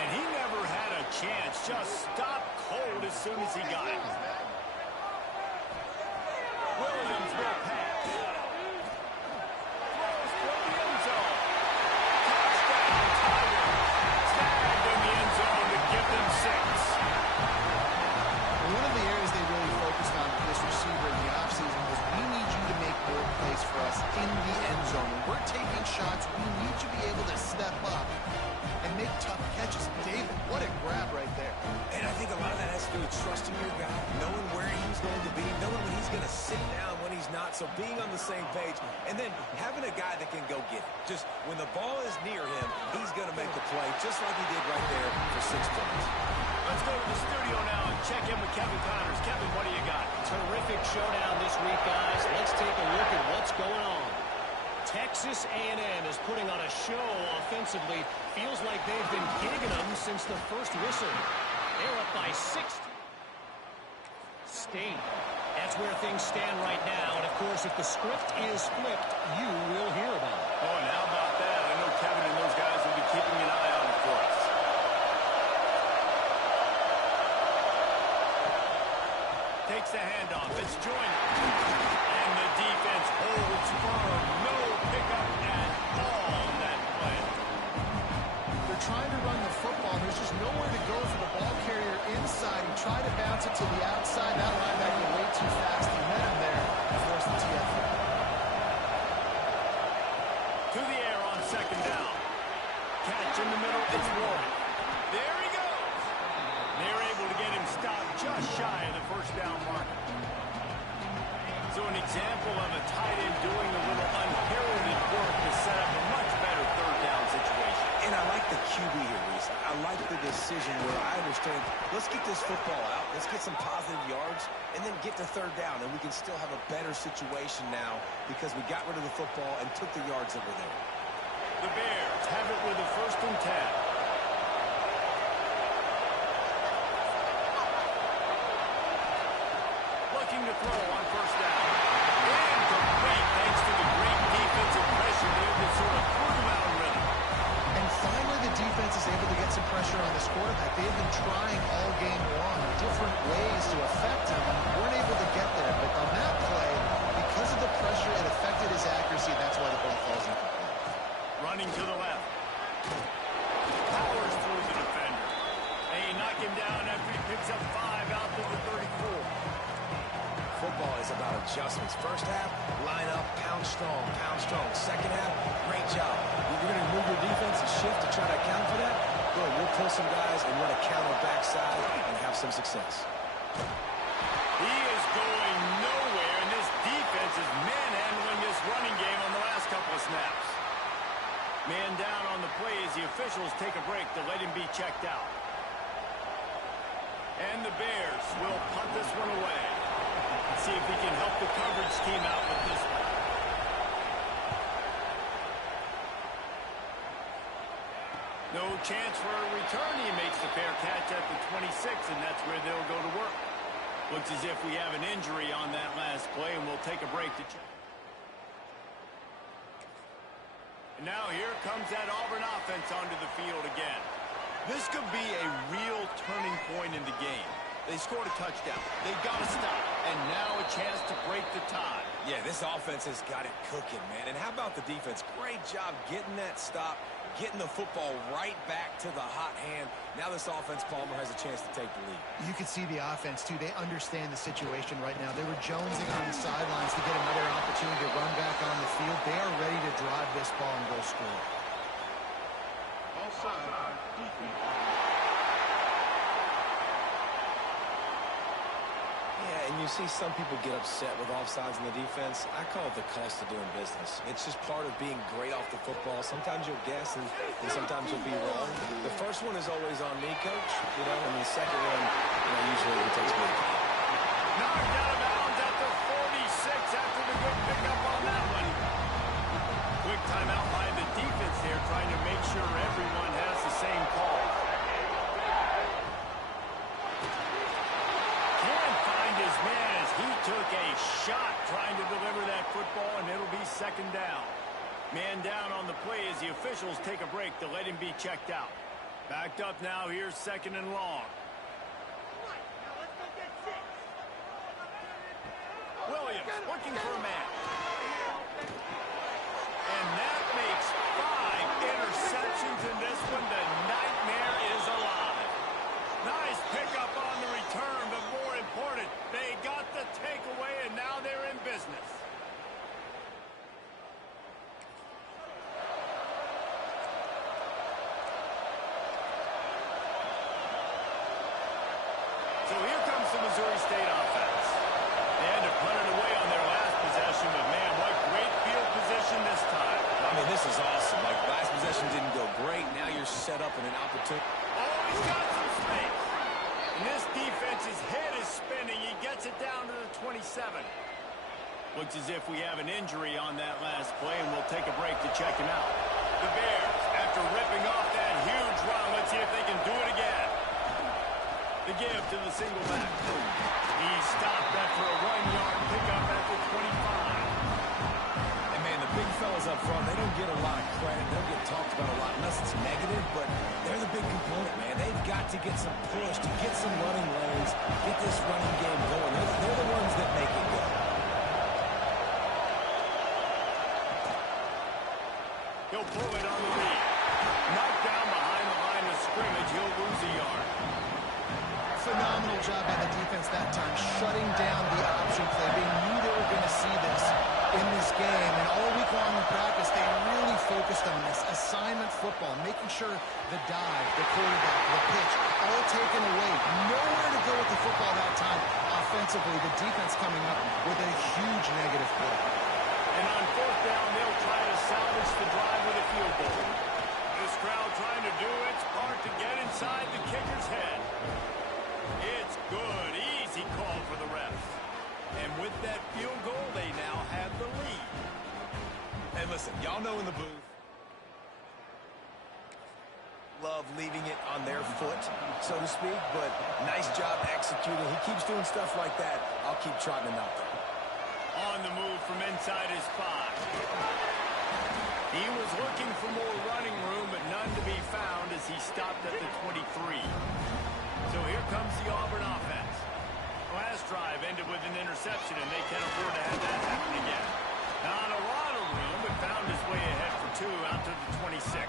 And he never had a chance. Just stopped cold as soon as he got it. Williams will pass. Throws for the end zone. Touchdown, Tigers. Tagged in the end zone to give them 6. One of the areas they really focused on with this receiver in the offseason was we need you to make more plays for us in the end zone. When we're taking shots, we need you to be able to step up and make tough catches. David, what a grab right there. And I think a lot of that has to do with trusting your guy, knowing where he's going to be, knowing when he's going to sit down, when he's not, so being on the same page, and then having a guy that can go get it. Just when the ball is near him, he's going to make the play, just like he did right there for 6 points. Let's go to the studio now and check in with Kevin Connors. Kevin, what do you got? Terrific showdown this week, guys. Let's take a look at what's going on. Texas A&M is putting on a show offensively. Feels like they've been gigging them since the first whistle. They're up by 60. State. That's where things stand right now. And, of course, if the script is flipped, you will hear about it. Oh, and how about that? I know Kevin and those guys will be keeping an eye on it for us. Takes the handoff. It's Joyner. And the defense holds firm. No pickup at all on that play. They're trying to run the football. There's just nowhere to go for the ball carrier inside. He tried to bounce it to the outside. That linebacker way too fast. He met him there and forced the TFL. To the air on second down. Catch in the middle. It's Warren. There he goes. They're able to get him stopped just shy of the first down mark. So an example of a tight end doing a little unheralded work to set up a much better third down situation. And I like the QB here, Reese. I like the decision where I understand, let's get this football out, let's get some positive yards, and then get to third down, and we can still have a better situation now because we got rid of the football and took the yards that were there. The Bears have it with a 1st and 10. Looking to throw on first down. Incomplete thanks to the great defensive pressure there that sort of threw him out of rhythm. And finally, the defense is able to get some pressure on this quarterback. They've been trying all game long different ways to affect him and weren't able to get there. But on that play, because of the pressure, it affected his accuracy. That's why the ball falls incomplete. Running to the left. Powers through the defender. They knock him down after he picks up 5 out to the 34. Football is about adjustments. First half, line up, pound strong, pound strong. Second half, great job. You're going to move your defense and shift to try to account for that? Good, we'll pull some guys and run a counter backside and have some success. He is going nowhere, and this defense is manhandling this running game on the last couple of snaps. Man down on the play as the officials take a break to let him be checked out. And the Bears will punt this one away. See if he can help the coverage team out with this one. No chance for a return. He makes the fair catch at the 26, and that's where they'll go to work. Looks as if we have an injury on that last play, and we'll take a break to check. And now here comes that Auburn offense onto the field again. This could be a real turning point in the game. They scored a touchdown. They got to stop. And now a chance to break the tie. Yeah, this offense has got it cooking, man. And how about the defense? Great job getting that stop, getting the football right back to the hot hand. Now this offense, Palmer, has a chance to take the lead. You could see the offense, too. They understand the situation right now. They were jonesing on the sidelines to get another opportunity to run back on the field. They are ready to drive this ball and go score. Offside, defense. Yeah, and you see some people get upset with offsides in the defense. I call it the cost of doing business. It's just part of being great off the football. Sometimes you'll guess, and sometimes you'll be wrong. The first one is always on me, Coach, and the second one, usually it takes me. Knocked out of bounds at the 46 after the good pickup on that one. Quick timeout by the defense there, trying to make sure everyone has the same call. Can't find his man as he took a shot trying to deliver that football, and it'll be second down. Man down on the play as the officials take a break to let him be checked out. Backed up now. Here's 2nd and long. Williams looking for a man. And that makes 5 interceptions in this one. The nightmare is alive. Nice pickup on the return, but more important, they got the takeaway, and now they're in business. So here comes the Missouri State offense. They had to punt it away on their last possession, but man, what great field position this time. I mean, this is awesome. Like, last possession didn't go great. Now you're set up in an opportunity. Oh, he's got some space. And this defense's head is spinning. He gets it down to the 27. Looks as if we have an injury on that last play, and we'll take a break to check him out. The Bears, after ripping off that huge run, let's see if they can do it again. The give to the single back. He stopped after a 1-yard pickup at the 25. And man, the big fellas up front, they don't get a lot of credit. They don't get talked about a lot unless it's negative, but they're the big component, man. They've got to get some push, to get some running lanes, get this running game going. They're the ones that make it go. He'll pull it on the lead. Knocked down behind the line of scrimmage. He'll lose a yard. Phenomenal job by the defense that time, shutting down the option play. They knew they were going to see this in this game, and all week long in practice, they really focused on this assignment football, making sure the dive, the quarterback, the pitch, all taken away. Nowhere to go with the football that time offensively. The defense coming up with a huge negative play. And on 4th down, they'll try to salvage the drive with a field goal. This crowd trying to do its part to get inside the kicker's head. It's good. Easy call for the refs. And with that field goal, they now have the lead. And listen, y'all know in the booth, love leaving it on their foot, so to speak, but nice job executing. He keeps doing stuff like that. I'll keep trotting him out there. On the move from inside his 5. He was looking for more running room, but none to be found as he stopped at the 23. So here comes the Auburn offense. Last drive ended with an interception, and they can't afford to have that happen again. Not a lot of room, but found his way ahead for 2 out to the 26.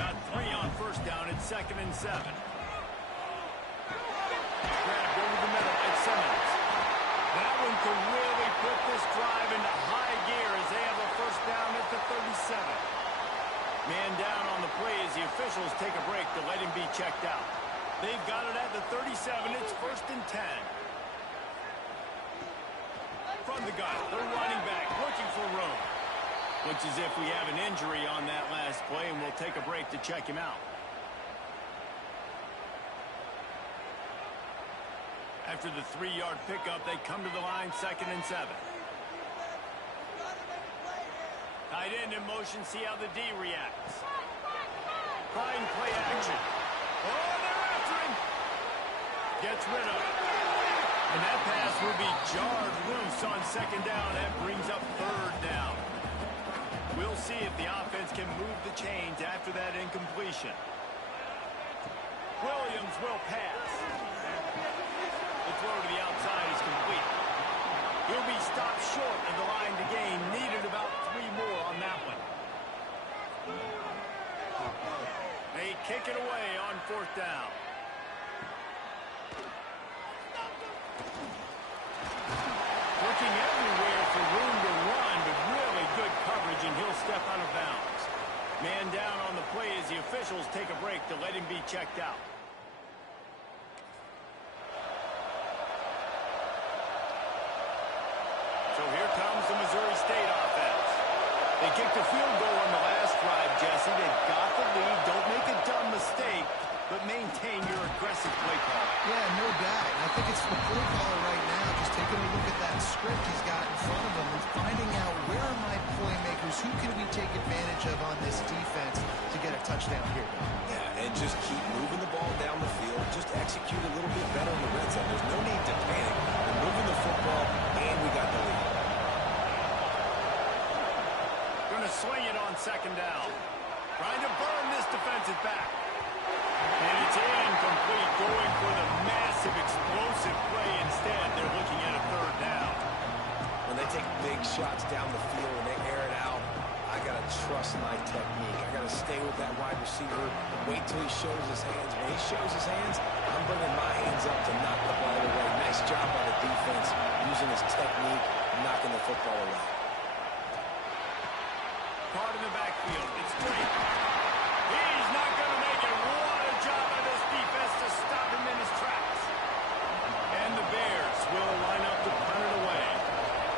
Got 3 on 1st down at 2nd and 7. Grabbed over the middle at Simmons. That one could really put this drive into high gear as they have a 1st down at the 37. Man down on the play as the officials take a break to let him be checked out. They've got it at the 37. It's 1st and 10. From the gun, the running back looking for room. Looks as if we have an injury on that last play, and we'll take a break to check him out. After the 3-yard pickup, they come to the line, 2nd and 7. Tight end in motion, see how the D reacts. Fine play action. Oh, they're after him. Gets rid of it. And that pass will be jarred loose on 2nd down. That brings up 3rd down. We'll see if the offense can move the chains after that incompletion. Williams will pass. The throw to the outside is complete. He'll be stopped short of the line to gain. Needed about 3 more on that one. They kick it away on 4th down. Looking everywhere for room to run, but really good coverage, and he'll step out of bounds. Man down on the play as the officials take a break to let him be checked out. So here comes the Missouri State offense. They kicked a field goal on the last drive, Jesse. They've got the lead. Don't make a dumb mistake, but maintain your aggressive play call. Yeah, no doubt. I think it's the play caller right now, just taking a look at that script he's got in front of him and finding out where are my playmakers, who can we take advantage of on this defense to get a touchdown here. Yeah, and just keep moving the ball down the field. Just execute a little bit better in the red zone. There's no need to panic. We're moving the football, and we got the lead. Going to swing it on 2nd down. Trying to burn this defensive back. And it's incomplete, going for the massive explosive play instead. They're looking at a third down. When they take big shots down the field and they air it out, I got to trust my technique. I got to stay with that wide receiver, wait till he shows his hands. When he shows his hands, I'm bringing my hands up to knock the ball away. Nice job by the defense using his technique, knocking the football away. Card in the backfield. It's great. He's not going to make it. What a job by this defense to stop him in his tracks. And the Bears will line up to punt it away.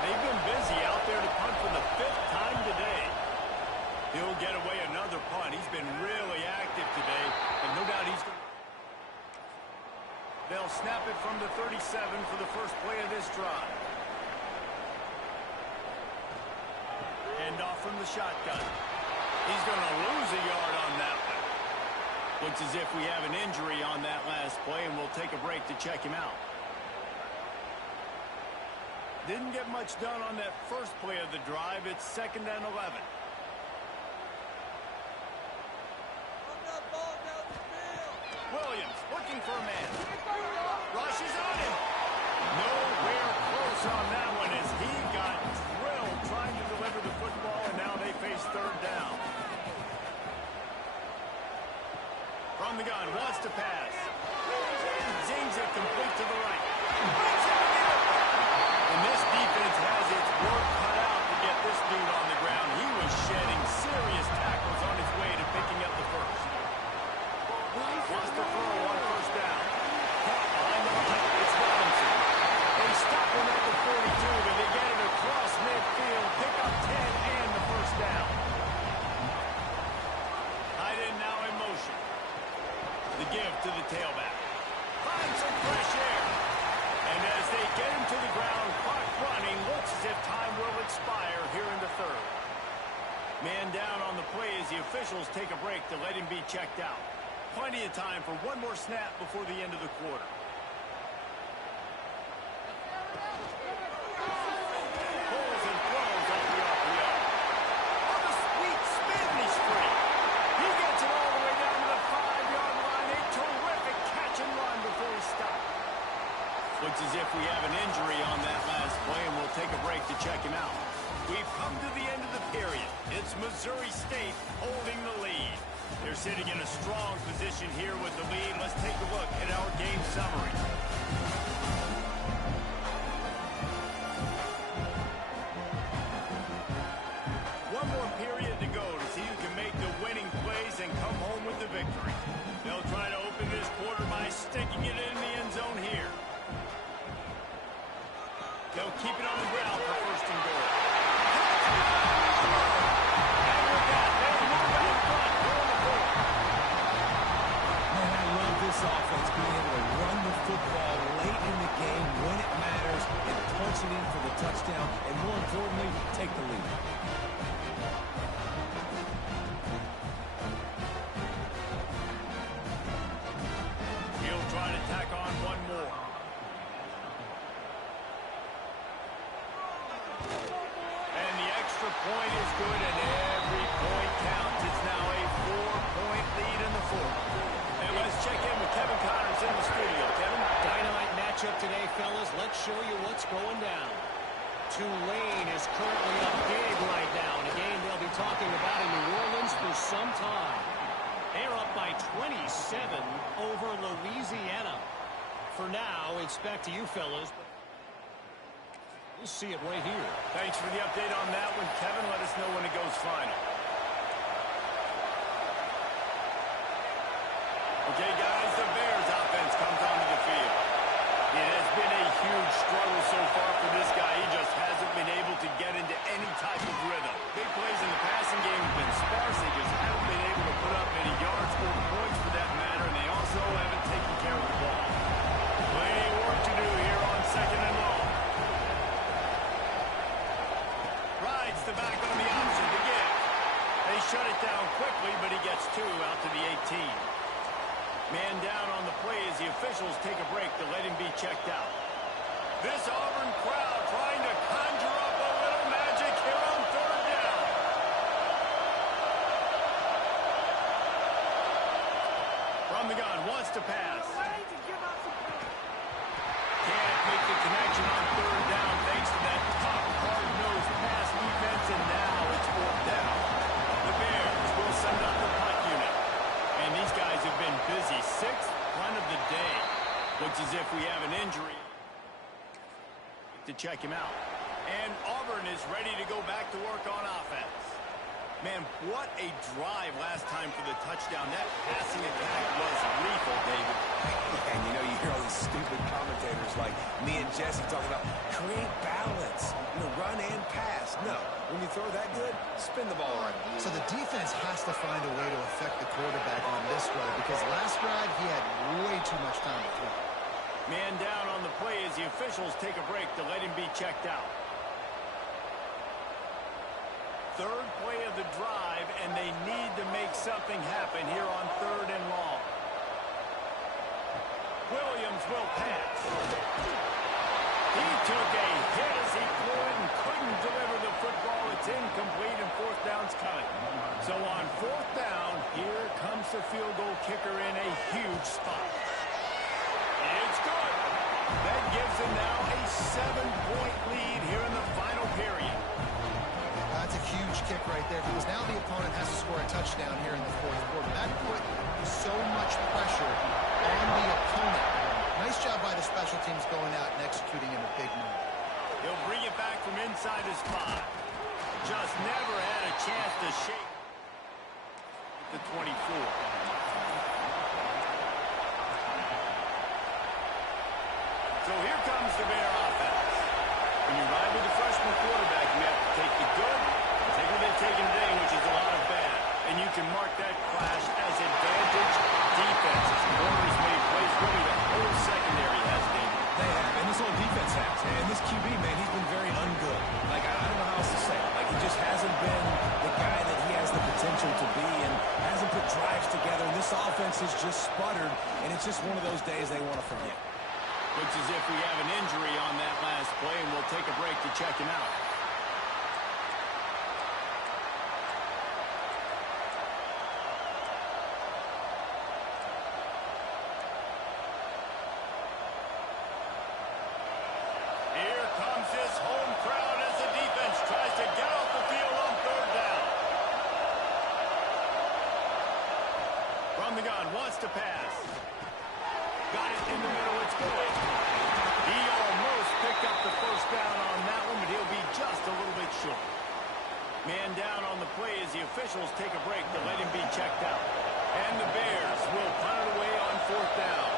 They've been busy out there to punt for the 5th time today. He'll get away another punt. He's been really active today, and no doubt he's going to... They'll snap it from the 37 for the first play of this drive. Hand off from the shotgun. He's going to lose a yard on that one. Looks as if we have an injury on that last play, and we'll take a break to check him out. Didn't get much done on that first play of the drive. It's 2nd and 11. Williams looking for a man. Rushes on him. Nowhere close on that one as he got drilled trying to deliver the football, and now they face third down. From the gun, wants to pass. Zings it complete to the right. And this defense has its work cut out to get this dude on the ground. He was shedding serious tackles on his way to picking up the first. Wants to throw on first down. Behind the line, it's Robinson. They stop him at the 42, but they get it across midfield, pick up 10 and the first down. Tight end now in motion. The give to the tailback. Finds some fresh air. And as they get him to the ground, clock running, looks as if time will expire here in the third. Man down on the play as the officials take a break to let him be checked out. Plenty of time for one more snap before the end of the quarter. Pulls and throws off the RPO. On the sweet spin, he's free. He gets it all the way down to the 5-yard line. A terrific catch and run before he stopped. Looks as if we have an injury on that last play, and we'll take a break to check him out. We've come to the end of the period. It's Missouri State holding the lead. They're sitting in a strong position here with the lead. Let's take a look at our game summary. One more period to go to see who can make the winning plays and come home with the victory. They'll try to open this quarter by sticking it in the end zone here. They'll keep it on the ground for first and goal. And with that, they'll move out front. Man, I love this offense being able to run the football late in the game when it matters and punch it in for the touchdown, and more importantly, take the lead. He'll try to tack on one more. And the extra point is good, and every point counts. It's now a 4-point lead in the fourth. And let's check in with Kevin Connors in the studio. Kevin? Dynamite matchup today, fellas. Let's show you what's going down. Tulane is currently up big right now in a game they'll be talking about in New Orleans for some time. They're up by 27 over Louisiana. For now, it's back to you, fellas. We'll see it right here. Thanks for the update on that one, Kevin. Let us know when it goes final. Okay, guys, the Bears offense comes onto the field. It has been a huge struggle so far for this guy. He just hasn't been able to get into any type of rhythm. Big plays in the passing game have been sparse. They just haven't been able to put up many yards or points for that matter, and they also haven't taken care of the ball. Plenty of work to do here on 2nd and long. Rides the back on the option to give. They shut it down quickly, but he gets 2 out to the 18. Man down on the play as the officials take a break to let him be checked out. This Auburn crowd trying to conjure up a little magic here on third down. From the Looks as if we have an injury to check him out. And Auburn is ready to go back to work on offense. Man, what a drive last time for the touchdown. That passing attack was lethal, David. And you know, you hear all these stupid commentators like me and Jesse talking about create balance, run and pass. No, when you throw that good, spin the ball around. So the defense has to find a way to affect the quarterback on this drive because last drive he had way too much time to throw. Man down on the play as the officials take a break to let him be checked out. Third play of the drive, and they need to make something happen here on 3rd and long. Williams will pass. He took a hit as he flew it and couldn't deliver the football. It's incomplete, and 4th down's coming. So on 4th down, here comes the field goal kicker in a huge spot. It's good. That gives them now a 7-point lead here in the final period. That's a huge kick right there because now the opponent has to score a touchdown here in the 4th quarter. That put so much pressure on the opponent. Nice job by the special teams going out and executing in a big moment. He'll bring it back from inside his 5. Just never had a chance to shake the 24. So here comes the Bear offense. When you ride with the freshman quarterback, you have to take the good and take what they've taken today, which is a lot of bad. And you can mark that clash as advantage defenses. Corners made plays, really the whole secondary has been. They have, and this whole defense has. And this QB, man, he's been very ungood. Like, I don't know how else to say it. Like, he just hasn't been the guy that he has the potential to be and hasn't put drives together. And this offense has just sputtered, and it's just one of those days they want to forget. Looks as if we have an injury on that last play, and we'll take a break to check him out. Here comes his home crowd as the defense tries to get off the field on 3rd down. From the gun, wants to pass. Got it in the middle, it's good. He almost picked up the 1st down on that one, but he'll be just a little bit short. Man down on the play as the officials take a break to let him be checked out. And the Bears will punt it away on 4th down.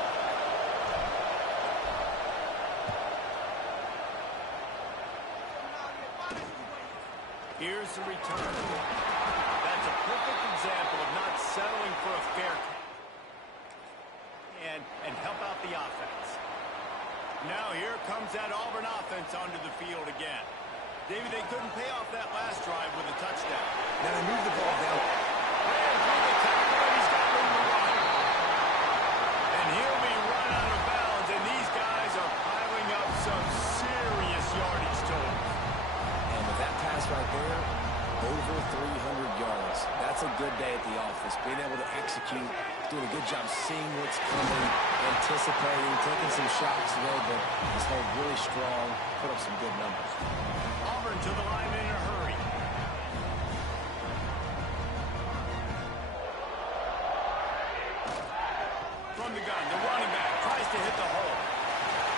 Here's the return. That's a perfect example of not settling for a fair catch. And help out the offense. Now here comes that Auburn offense onto the field again. David, they couldn't pay off that last drive with a touchdown. Now they move the ball down. Ran through the tackle, and he's got room to run. And he'll be run out of bounds, and these guys are piling up some serious yardage totals. And with that pass right there, over 300 yards. That's a good day at the office. Being able to execute, doing a good job seeing what's coming, anticipating, taking some shots today, but he's held really strong, put up some good numbers. Auburn to the line in a hurry. From the gun, the running back tries to hit the hole.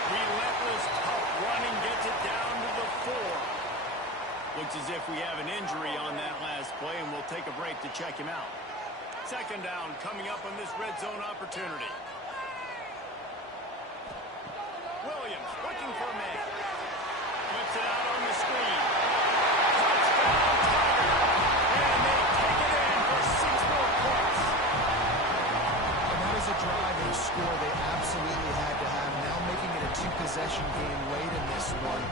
Relentless, tough running gets it down to the 4. Looks as if we have an injury on that last play, and we'll take a break to check him out. 2nd down coming up on this red zone opportunity. Williams looking for a man. Flips it out on the screen. Touchdown, Tiger! And they take it in for 6 more points. And that is a drive and a score they absolutely had to have. Now making it a 2-possession game late in this one.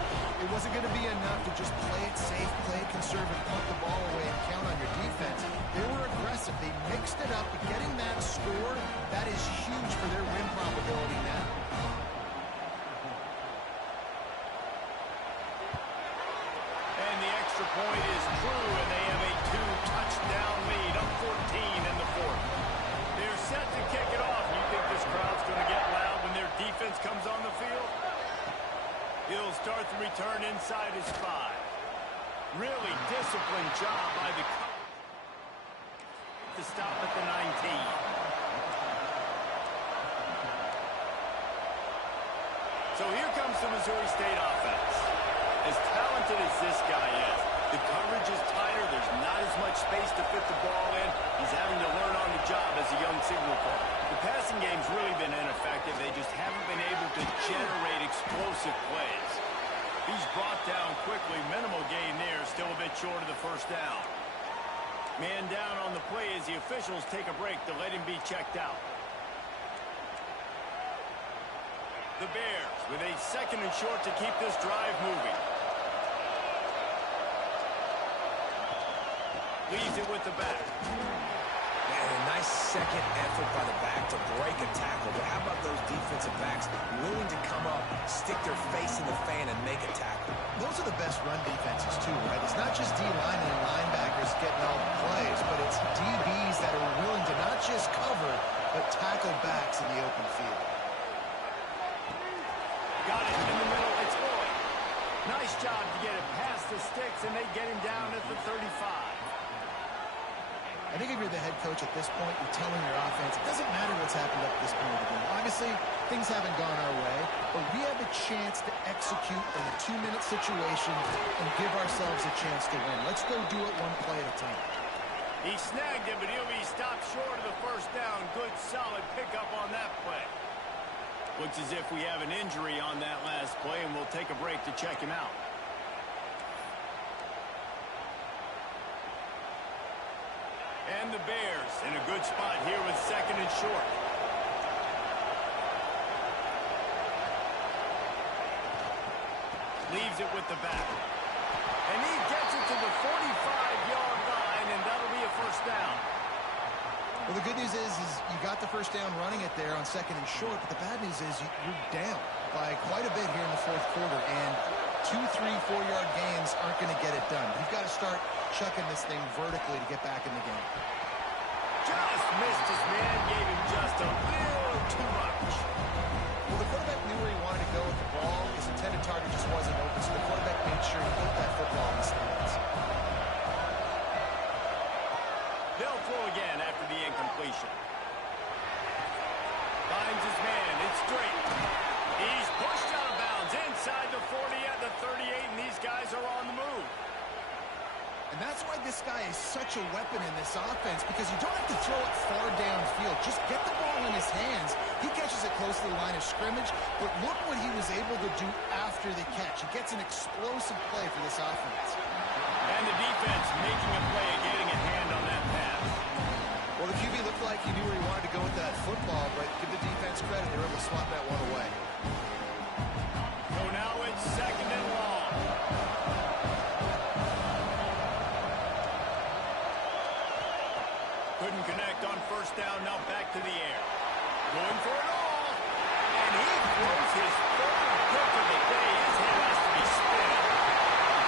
It wasn't going to be enough to just play it safe, play it conservative, punt the ball away, and count on your defense. They were aggressive. They mixed it up. Getting that score, that is huge for their win probability now. And the extra point is true, and they have a 2-touchdown lead, up 14 in the 4th. They're set to kick it off. You think this crowd's going to get loud when their defense comes on the field? He'll start the return inside his 5. Really disciplined job by the coach to stop at the 19. So here comes the Missouri State offense. As talented as this guy is, the coverage is tighter. There's not as much space to fit the ball in. He's having to learn on the job as a young signal caller. The passing game's really been ineffective. They just haven't been able to generate explosive plays. He's brought down quickly. Minimal gain there. Still a bit short of the first down. Man down on the play as the officials take a break to let him be checked out. The Bears with a 2nd and short to keep this drive moving. Leaves it with the back. Man, a nice second effort by the back to break a tackle. But how about those defensive backs willing to come up, stick their face in the fan, and make a tackle? Those are the best run defenses, too, right? It's not just D-linemen and linebackers getting all the plays, but it's DBs that are willing to not just cover, but tackle backs in the open field. Got it in the middle. It's Boyd. Nice job to get it past the sticks, and they get him down at the 35. I think if you're the head coach at this point, you're telling your offense, it doesn't matter what's happened up to this point of the game. Obviously, things haven't gone our way, but we have a chance to execute in a 2-minute situation and give ourselves a chance to win. Let's go do it one play at a time. He snagged it, but he'll be stopped short of the first down. Good, solid pickup on that play. Looks as if we have an injury on that last play, and we'll take a break to check him out. And the Bears in a good spot here with 2nd and short. Leaves it with the back. And he gets it to the 45-yard line, and that'll be a first down. Well, the good news is you got the first down running it there on 2nd and short, but the bad news is you're down by quite a bit here in the 4th quarter, and 2, 3, 4-yard gains aren't going to get it done. You've got to start chucking this thing vertically to get back in the game. Just missed his man, gave him just a little too much. Well, the quarterback knew where he wanted to go with the ball. His intended target just wasn't open, so the quarterback made sure he put that football in the stands. They'll throw again after the incompletion. Finds his man. It's straight. He's pushed out of bounds inside the 40 at the 38, and these guys are on the move. And that's why this guy is such a weapon in this offense, because you don't have to throw it far downfield. Just get the ball in his hands. He catches it close to the line of scrimmage, but look what he was able to do after the catch. He gets an explosive play for this offense. And the defense making a play, getting a hand on that pass. Well, the QB looked like he knew where he wanted to go with that football, but give the defense credit. They were able to swat that one away. So now it's 2nd and long. Couldn't connect on first down, now back to the air. Going for it all. And he throws his 3rd pick of the day. His head has to be spinning.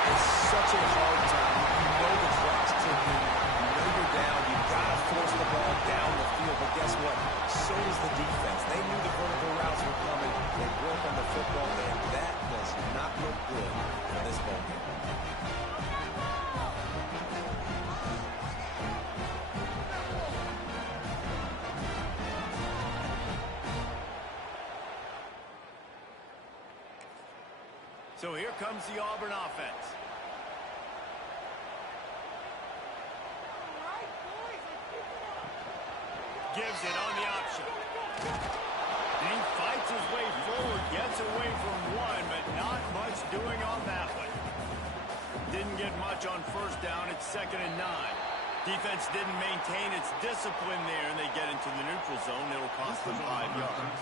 It's such a hard time. You know the clock's ticking. You know you're down. You've got to force the ball down the field. But guess what? So does the defense. They knew the vertical routes were coming. They broke on the football, and that does not look good for this ball game. So here comes the Auburn offense. Gives it on the option. And he fights his way forward, gets away from one, but not much doing on that one. Didn't get much on first down. It's 2nd and 9. Defense didn't maintain its discipline there, and they get into the neutral zone. It'll cost them 5 yards.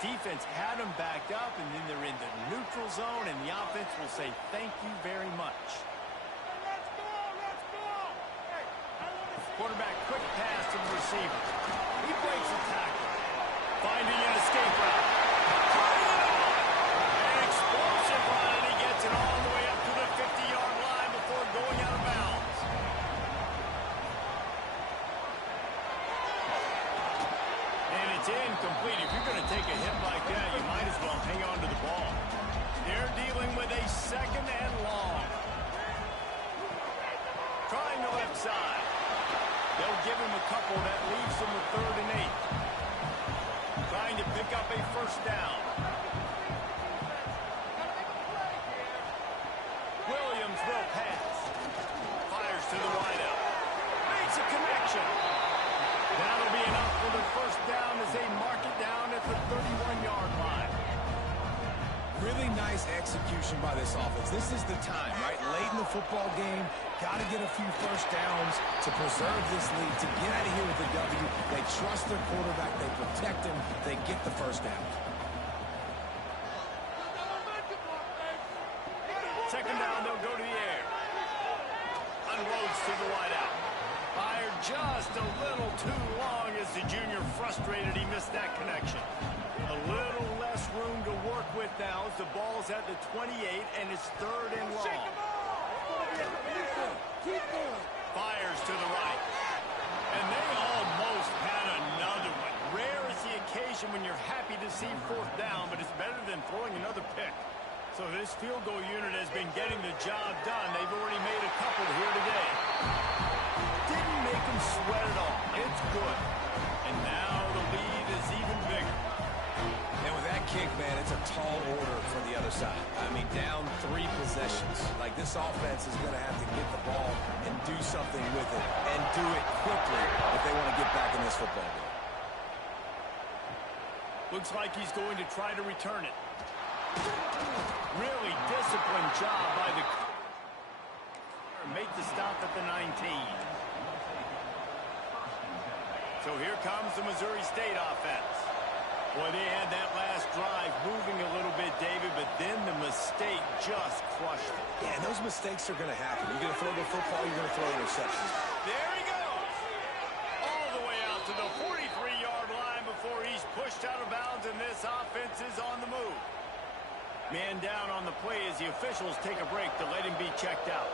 Defense had them backed up, and then they're in the neutral zone, and the offense will say thank you very much. Quarterback, quick pass to the receiver. He breaks the tackle. Finding an escape route. Tying it on. An explosive run, and he gets it all the way up to the 50-yard line before going out of bounds. And it's incomplete. If you're going to take a hit like that, you might as well hang on to the ball. They're dealing with a 2nd and long. Trying the left side. They'll give him a couple that leaves him with 3rd and 8. Trying to pick up a first down. Williams will pass. Fires to the wideout. Makes a connection. That'll be enough for the first down as they mark it down at the 31-yard line. Really nice execution by this offense. This is the time, right? Late in the football game, got to get a few first downs to preserve this lead, to get out of here with the W. They trust their quarterback. They protect him. They get the first down. Second down, they'll go to the air. Unloads to the wideout. Fired just a little too long as the junior frustrated. He missed that connection. A little less room to work with now as the ball's at the 28 and it's 3rd and long. Fires to the right. And they almost had another one. Rare is the occasion when you're happy to see 4th down, but it's better than throwing another pick. So this field goal unit has been getting the job done. They've already made a couple here today. Didn't make them sweat at all. It's good. And now the lead is even bigger. And with that kick, man, it's a tall order for the other side. I mean, down 3 possessions. Like, this offense is going to have to get the ball and do something with it, and do it quickly if they want to get back in this football game. Looks like he's going to try to return it. Really disciplined job by the... Make the stop at the 19. So here comes the Missouri State offense. Boy, they had that last drive moving a little bit, David, but then the mistake just crushed it. Yeah, and those mistakes are going to happen. You're going to throw the football, you're going to throw interceptions. There he goes. All the way out to the 43-yard line before he's pushed out of bounds, and this offense is on the move. Man down on the play as the officials take a break to let him be checked out.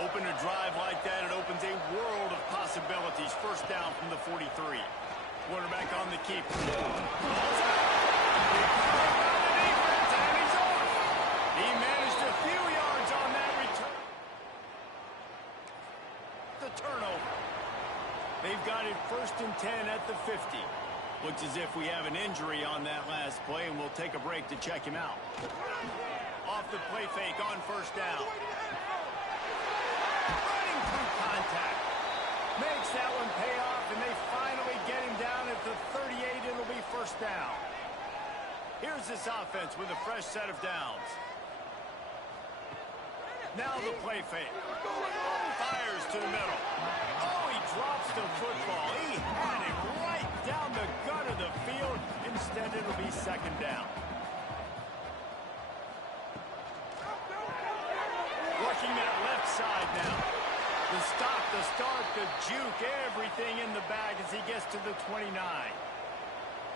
Open a drive like that, it opens a world of possibilities. First down from the 43. Quarterback on the keep. Ball's out. The defense, and he's off. He managed a few yards on that return. The turnover. They've got it 1st and 10 at the 50. Looks as if we have an injury on that last play, and we'll take a break to check him out. Off the play fake on first down. Running through contact. Makes that one pay off, and they finally get him down at the 38. It'll be first down. Here's this offense with a fresh set of downs. Now the play fake. Fires to the middle. Oh, he drops the football. He had it right down the gut of the field. Instead, it'll be second down. Working that left side now. The stop, the start, the juke, everything in the bag as he gets to the 29.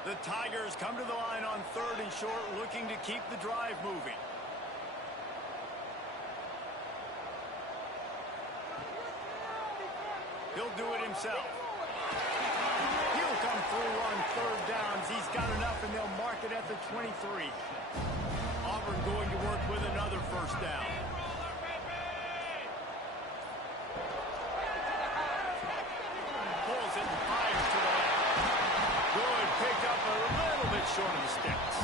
The Tigers come to the line on 3rd and short, looking to keep the drive moving. He'll do it himself. He'll come through on 3rd downs. He's got enough, and they'll mark it at the 23. Auburn going to work with another first down. Pulls it and fires to the left. Good pick up a little bit short of the sticks.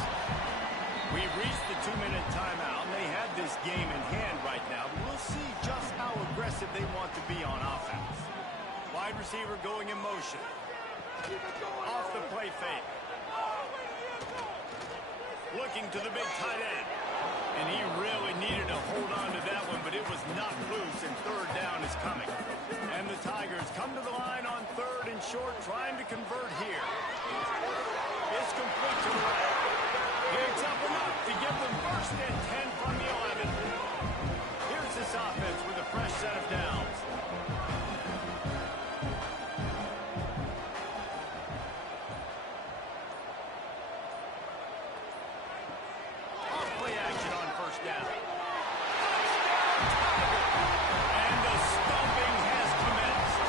We've reached the 2-minute timeout, and they have this game in hand right now. We'll see just how aggressive they want to be on offense. Wide receiver going in motion. Off the play fake. Looking to the big tight end. And he really needed to hold on to that one, but it was not loose, and 3rd down is coming. And the Tigers come to the line on 3rd and short, trying to convert here. It's complete to the right. Picks up enough to give them 1st and 10 from the 11. Here's this offense with a fresh set of downs. Off-play action on 1st down. And the stumping has commenced.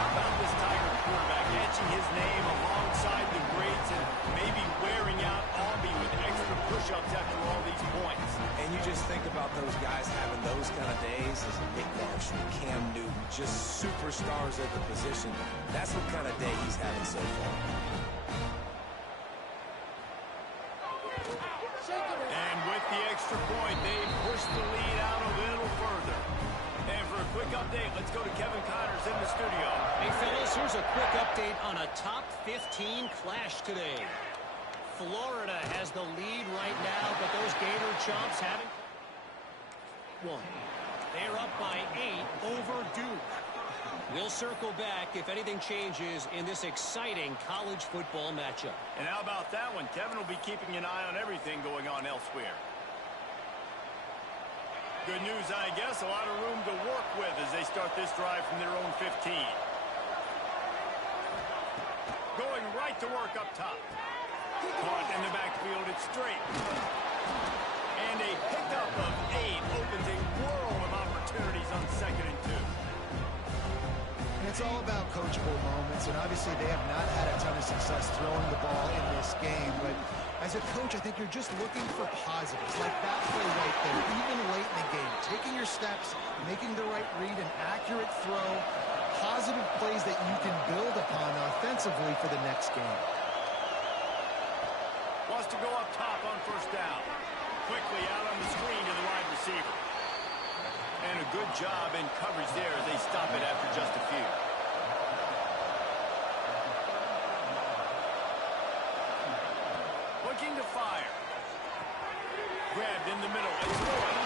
How about this Tiger quarterback etching his name alongside the greats and maybe wearing out Auburn with extra push-ups after all these points? And you just think about those guys having those kind of days as Nick Marshall, Cam Newton, just superstars at the position. That's what kind of day he's having so far. And with the extra point, they push the lead out a little further. And for a quick update, let's go to Kevin Connors in the studio. Hey, fellas, here's a quick update on a top 15 clash today. Florida has the lead right now, but those Gator Chomps haven't won. They're up by 8 over Duke. We'll circle back if anything changes in this exciting college football matchup. And how about that one? Kevin will be keeping an eye on everything going on elsewhere. Good news, I guess. A lot of room to work with as they start this drive from their own 15. Going right to work up top. Caught in the backfield, it's straight. And a pickup of 8 opens a world of opportunities on 2nd and 2. And it's all about coachable moments, and obviously they have not had a ton of success throwing the ball in this game, but as a coach, I think you're just looking for positives, like that play right there, even late in the game. Taking your steps, making the right read, an accurate throw, positive plays that you can build upon offensively for the next game. Wants to go up top on 1st down. Quickly out on the screen to the wide receiver. And a good job in coverage there as they stop it after just a few. Looking to fire. Grabbed in the middle. It's going.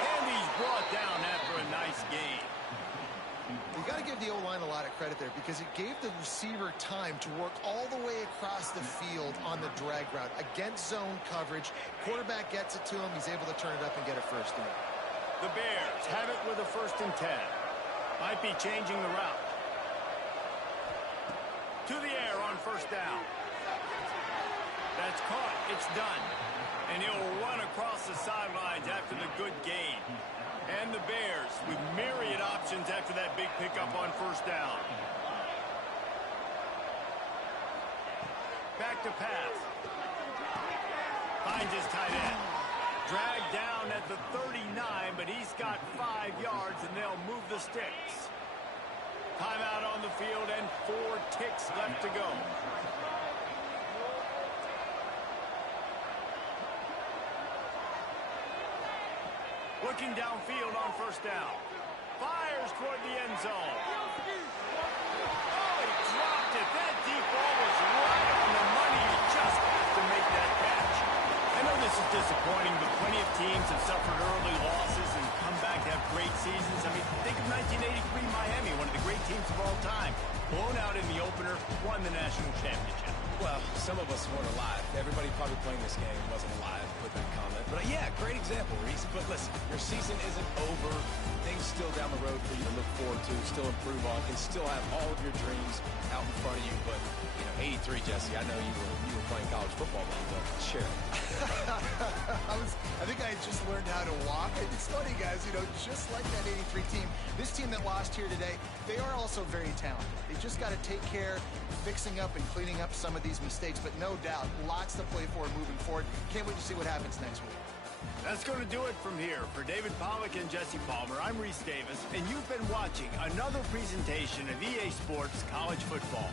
And he's brought down after a nice gain. You got to give the O-line a lot of credit there because it gave the receiver time to work all the way across the field on the drag route against zone coverage. Quarterback gets it to him. He's able to turn it up and get a first down. The Bears have it with a 1st and 10. Might be changing the route. To the air on 1st down. That's caught. It's done. And he'll run across the sidelines after the good gain. And the Bears with myriad options after that big pickup on 1st down. Back to pass. Finds his tight end. Dragged down at the 39, but he's got 5 yards, and they'll move the sticks. Timeout on the field, and 4 ticks left to go. Looking downfield on 1st down. Fires toward the end zone. Oh, he dropped it. That deep ball was right on the money. You just have to make that catch. I know this is disappointing, but plenty of teams have suffered early losses and come back to have great seasons. I mean, think of 1983 Miami, one of the great teams of all time. Blown out in the opener, won the national championship. Well, some of us weren't alive. Everybody probably playing this game wasn't alive with that comment. But yeah, great example, Reese. But listen, your season isn't over. Things still down the road for you to look forward to, still improve on, and still have all of your dreams out in front of you. But, you know, 83, Jesse, I know you were playing college football then, but share it. I think I just learned how to walk. It's funny, guys, you know, just like that 83 team, this team that lost here today, they are also very talented. They just got to take care of fixing up and cleaning up some of these mistakes, but no doubt, lots to play for moving forward. Can't wait to see what happens next week. That's going to do it from here. For David Pollack and Jesse Palmer, I'm Reese Davis, and you've been watching another presentation of EA Sports College Football.